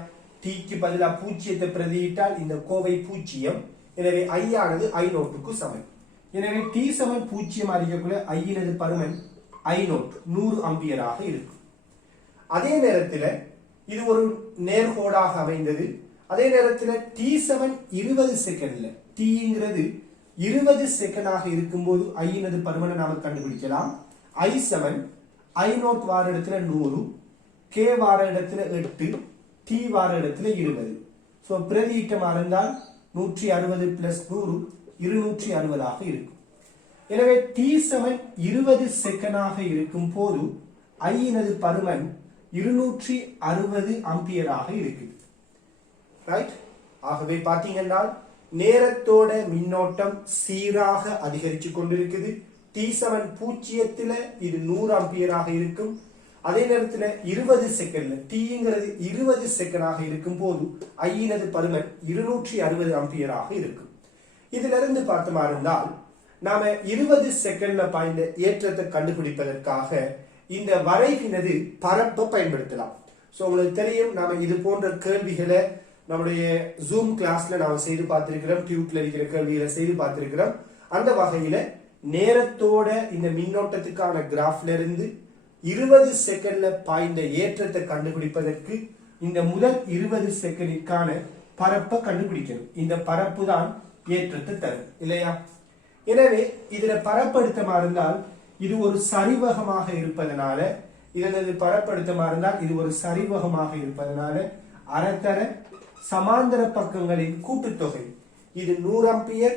T க்கு பதிலா பூஜ்ஜியத்தை பிரதியிட்டால் இந்த கோவை பூஜ்ஜியம். எனவே I ஆனது I0 சமம். எனவே T 0 இருக்கக்குள்ள I னது பருமன் I0 100 ஆம்பியராக இருக்கும். அதே நேரத்தில் இது ஒரு நேர்கோடாக அமைந்தது. அதே நேரத்தில் T 20 செகண்ட்ல T 20 செகண்டாக இருக்கும்போது I னது பருமனை நாம கண்டுபிடிக்கலாம். I I0 வார இடத்துல 100, K வார இடத்துல 8, T வார இடத்துல 20. ஸோ பிரதியீட்டமாக இருந்தால் 160 பிளஸ் 100 260 ஆக இருக்கும். எனவே T சமன் 20 செகண்டாக இருக்கும் போது I இனது பருமன் 260 ஆம்பியராக இருக்குது. ரைட்? ஆகவே பார்த்தீங்கன்னா நேரத்தோட மின்னோட்டம் சீராக அதிகரித்து கொண்டிருக்குது. T சமன் 0 இது 100 ஆம்பியராக இருக்கும். அதே நேரத்தில் 20 செகண்ட்ல Tங்கிறது 20 செகண்டாக இருக்கும் போது I இனது பருமன் 260 ஆம்பியராக இருக்கும். இதுல இருந்து பார்த்தோமா இருந்தால் நாம 20 செகண்ட்ல பாய்ந்த ஏற்றத்தை கண்டுபிடிப்பதற்காக இந்த வரைவினது பரப்பை பயன்படுத்தலாம். ஸோ உங்களுக்கு தெரியும் நாம இது போன்ற கேள்விகளை நம்முடைய ஜூம் கிளாஸ்ல நாம செய்து பார்த்திருக்கிறோம். டியூட்ல இருக்கிற கேள்விகளை செய்து பார்த்திருக்கிறோம். அந்த வகையில நேரத்தோட இந்த மின்னோட்டத்துக்கான கிராஃப்ல இருந்து 20 செகண்ட்ல பாய்ந்த ஏற்றத்தை கண்டுபிடிப்பதற்கு இந்த முதல் 20 செகண்டிற்கான பரப்பை கண்டுபிடிக்கணும். இந்த பரப்பு தான் ஏற்றத்தை தரும் இல்லையா? எனவே இதுல பரப்படுத்தமா இருந்தால் இது ஒரு சரிவகமாக இருப்பதனால இதனது பரப்படுத்தமா இருந்தால் இது ஒரு சரிவகமாக இருப்பதனால அரைத்தர சமாந்தர பக்கங்களின் கூட்டுத்தொகை இது 100 ஆம்பியர்,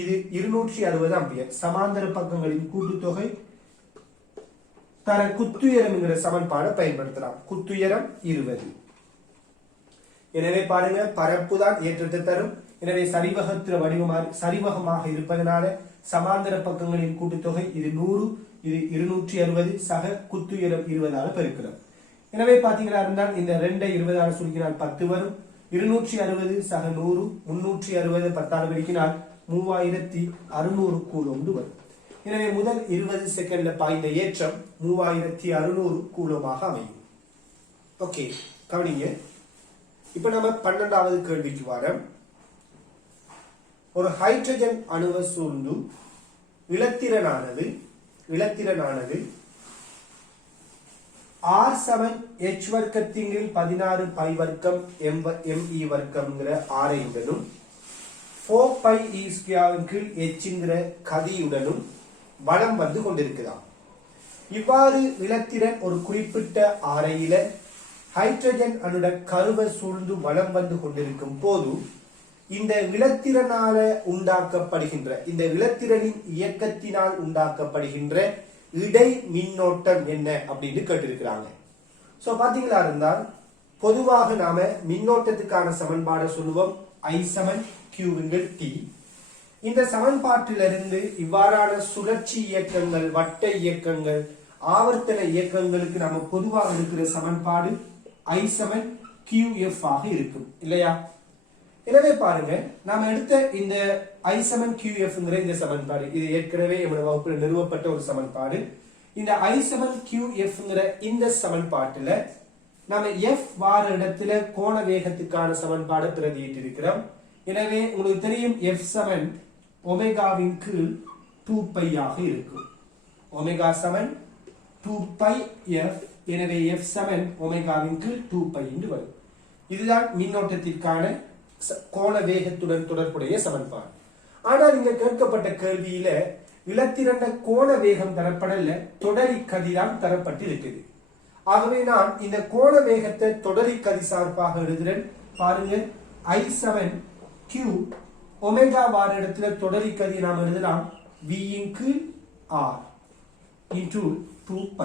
இது 260 ஆம்பியர். சமாந்தர பக்கங்களின் கூட்டுத்தொகை தர குத்துயரம் என்கிற சமன்பாடை பயன்படுத்தலாம். குத்துயரம் 20. எனவே பாருங்க பரப்பு தான் ஏற்றத்தை தரும். எனவே சரிவகமாக இருப்பதனால சமாந்தர பக்கங்களின் கூட்டுத்தொகை இது 100, இது 260, சக குத்துயரம் 20 பெருக்கிறோம். எனவே பாத்தீங்கன்னா இருந்தால் இந்த 2 20 சுருக்கினால் 10 வரும். 260 சக 100, 360 10 பெருக்கினால் 3600 கூலோம்னு வரும். எனவே முதல் 20 செகண்ட்ல பாய்ந்த ஏற்றம் 3600 கூலோமாக அமையும். ஓகே, கவனிங்க. இப்ப நம்ம 12வது கேள்விக்கு வரோம். ஒரு ஹைட்ரஜன் அணுவை சூழ்ந்து இலத்திரனானது R சமன் H வர்க்கத்தின் 16 பை வர்க்கம் ME வர்க்கம்ங்கிற ஆரையுடனும் 4 பை E ஸ்கொயரின் கீழ் Hங்கிற கதியுடனும் வலம் வந்து கொண்டிருக்கிறார். இவ்வாறு இலத்திரன் ஒரு குறிப்பிட்ட ஆரையில ஹைட்ரஜன் அணுட கருவை சூழ்ந்து வலம் வந்து கொண்டிருக்கும் போது இந்த இலத்திரனால உண்டாக்கப்படுகின்ற இந்த இலத்திரனின் இயக்கத்தினால் உண்டாக்கப்படுகின்ற இடை மின்னோட்டம் என்ன அப்படின்னு கேட்டிருக்கிறாங்க. சோ பாத்தீங்களா இருந்தால் பொதுவாக நாம மின்னோட்டத்துக்கான சமன்பாடை சொல்லுவோம் I சமன் Q T. இந்த சமன்பாட்டிலிருந்து இவ்வாறான சுழற்சி இயக்கங்கள், வட்ட இயக்கங்கள், ஆவர்த்தன இயக்கங்களுக்கு நாம பொதுவாக இருக்கிற சமன்பாடு I சமன் QF ஆக இருக்கும் இல்லையா? எனவே பாருங்க நாம எடுத்த இந்த I சமன் QFங்கிற இந்த சமன்பாடு இது ஏற்கனவே நம்முடைய வகுப்பில் நிறுவப்பட்ட ஒரு சமன்பாடு. இந்த I சமன் QFங்கிற இந்த சமன்பாட்டுல நாம F வார இடத்துல கோண வேகத்துக்கான சமன்பாடை பிரதியிட்டு இருக்கிறோம். எனவே உங்களுக்கு தெரியும் F சமன் ஒமேகாவின் கீழ் 2π ஆக இருக்கும். ஒமேகா சமன் 2π F. எனவே F சமன் ஒமேகாவின் கீழ் 2π என்று வரும். இதுதான் மின்னோட்டத்திற்கான கோண வேகத்துடன் தொடர்புடைய சமன்பாடு. ஆனால் இங்க கேட்கப்பட்ட கேள்வியில இலத்திரண்ட கோண வேகம் தரப்படல, தொடரி கதிதான் தரப்பட்டு இருக்குது. ஆகவே நான் இந்த கோண வேகத்தை தொடரி கதி சார்பாக எழுதுறேன். பாருங்க I சமன் Q ஒமேகா வார இடத்துல தொடரி கதி நாம் எழுதலாம் V இன் கீழ் R into 2π.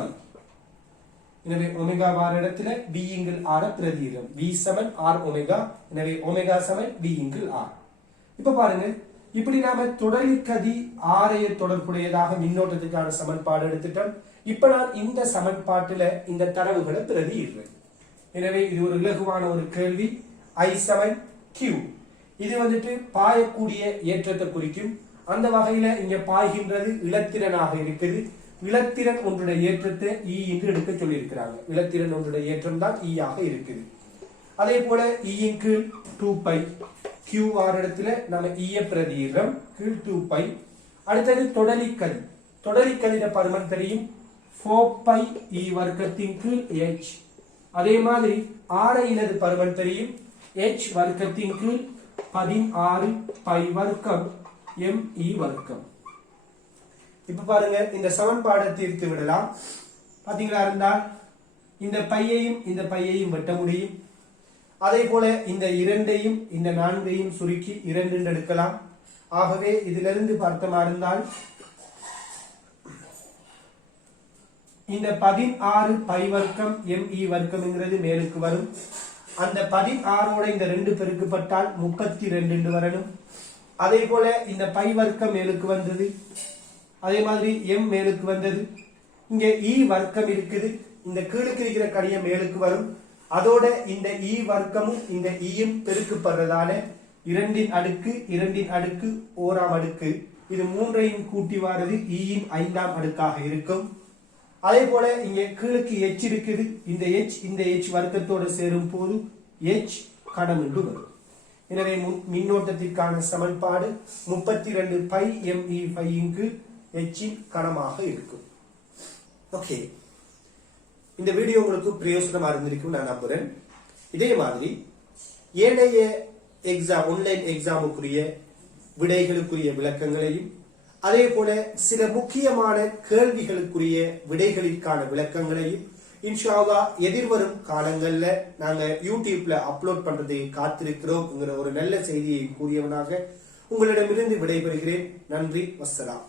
எனவே ஒமேகா வார இடத்துல V இன்கிள் R பிரதியிடும். V சமன் R ஒமேகா. எனவே ஒமேகா சமன் V இன்கிள் R. இப்ப பாருங்க இப்படி நாம தொடரி கதி ஆரைய தொடர்புடையதாக மின்னோட்டத்துக்கான சமன்பாடு எடுத்துட்டோம். இப்ப நான் இந்த சமன்பாட்டுல இந்த தரவுகளை பிரதியிடுறேன். எனவே இது ஒரு இலகுவான ஒரு கேள்வி. I சமன் Q இது வந்துட்டு பாயக்கூடிய ஏற்றத்தை குறிக்கும். அந்த வகையில இங்க பாய்கின்றது இலத்திரனாக இருக்குது. இலத்திரன் ஒன்றுடைய ஏற்றத்தை E என்று எடுக்க சொல்லி இருக்கிறாங்க. இலத்திரன் ஒன்றுடைய ஏற்றம் தான் E ஆக இருக்குது. அதே போல E இன் கீழ் 2π Q ஆர் இடத்துல நம்ம E பிரதியிடுறோம் கீழ் 2π. அடுத்தது தொடரிக்கதி. தொடரிக்கதிட பருமன் தெரியும் 4π E வர்க்கத்தின் கீழ் H. அதே மாதிரி ஆரையினது பருமன் தெரியும் H வர்க்கத்தின் கீழ் 16 π வர்க்கம் ME வர்க்கம். இப்ப பாருங்க இந்த சமன்பாடை தீர்த்து விடலாம். பாத்தீங்களா இருந்தால் இந்த பையையும் வெட்ட முடியும். அதே போல இந்த 2ஐயும் இந்த 4ஐயும் சுருக்கி 2 எடுக்கலாம். ஆகவே இதிலிருந்து பார்த்தமா இருந்தால் இந்த 16 பை வர்க்கம் me வர்க்கம்ங்கிறது மேலுக்கு வரும். அந்த 16ஓட இந்த 2 பெருக்கப்பட்டால் 32 வரணும். அதே போல இந்த பை வர்க்கம் மேலுக்கு வந்தது, அதே மாதிரி m மேலுக்கு வந்தது. இங்க e வர்க்கம் இருக்குது, இந்த கீழுக்கு இருக்கிற கணியம் மேலுக்கு வரும். அதோட இந்த e வர்க்கமும் இந்த ஈயும் பெருக்கப்படுறதால 2 அடுக்கு 2 அடுக்கு 1 அடுக்கு இது 3ஐயும் கூட்டி வாரது ஈயின் 5ஆம் அடுக்காக இருக்கும். அதே போல இங்க கீழுக்கு h இருக்குது, இந்த h வர்க்கத்தோடு சேரும் போது h கணம் என்று வரும். எனவே மின்னோட்டத்திற்கான சமன்பாடு 32 பை me பைக்கு h இன் கணமாக இருக்கும். ஓகே, இந்த வீடியோ உங்களுக்கு பிரயோஜனமா இருந்திருக்கும் நான் நம்புறேன். இதே மாதிரி ஏனைய ஆன்லைன் எக்ஸாமுக்குரிய விடைகளுக்குரிய விளக்கங்களையும் அதே போல சில முக்கியமான கேள்விகளுக்குரிய விடைகளுக்கான விளக்கங்களையும் இன்ஷா அல்லாஹ் எதிர்வரும் காலங்கள்ல நாங்க யூடியூப்ல அப்லோட் பண்றதை காத்திருக்கிறோம் என்கிற ஒரு நல்ல செய்தியை கூறியவனாக உங்களிடமிருந்து விடைபெறுகிறேன். நன்றி, வஸ்ஸலாம்.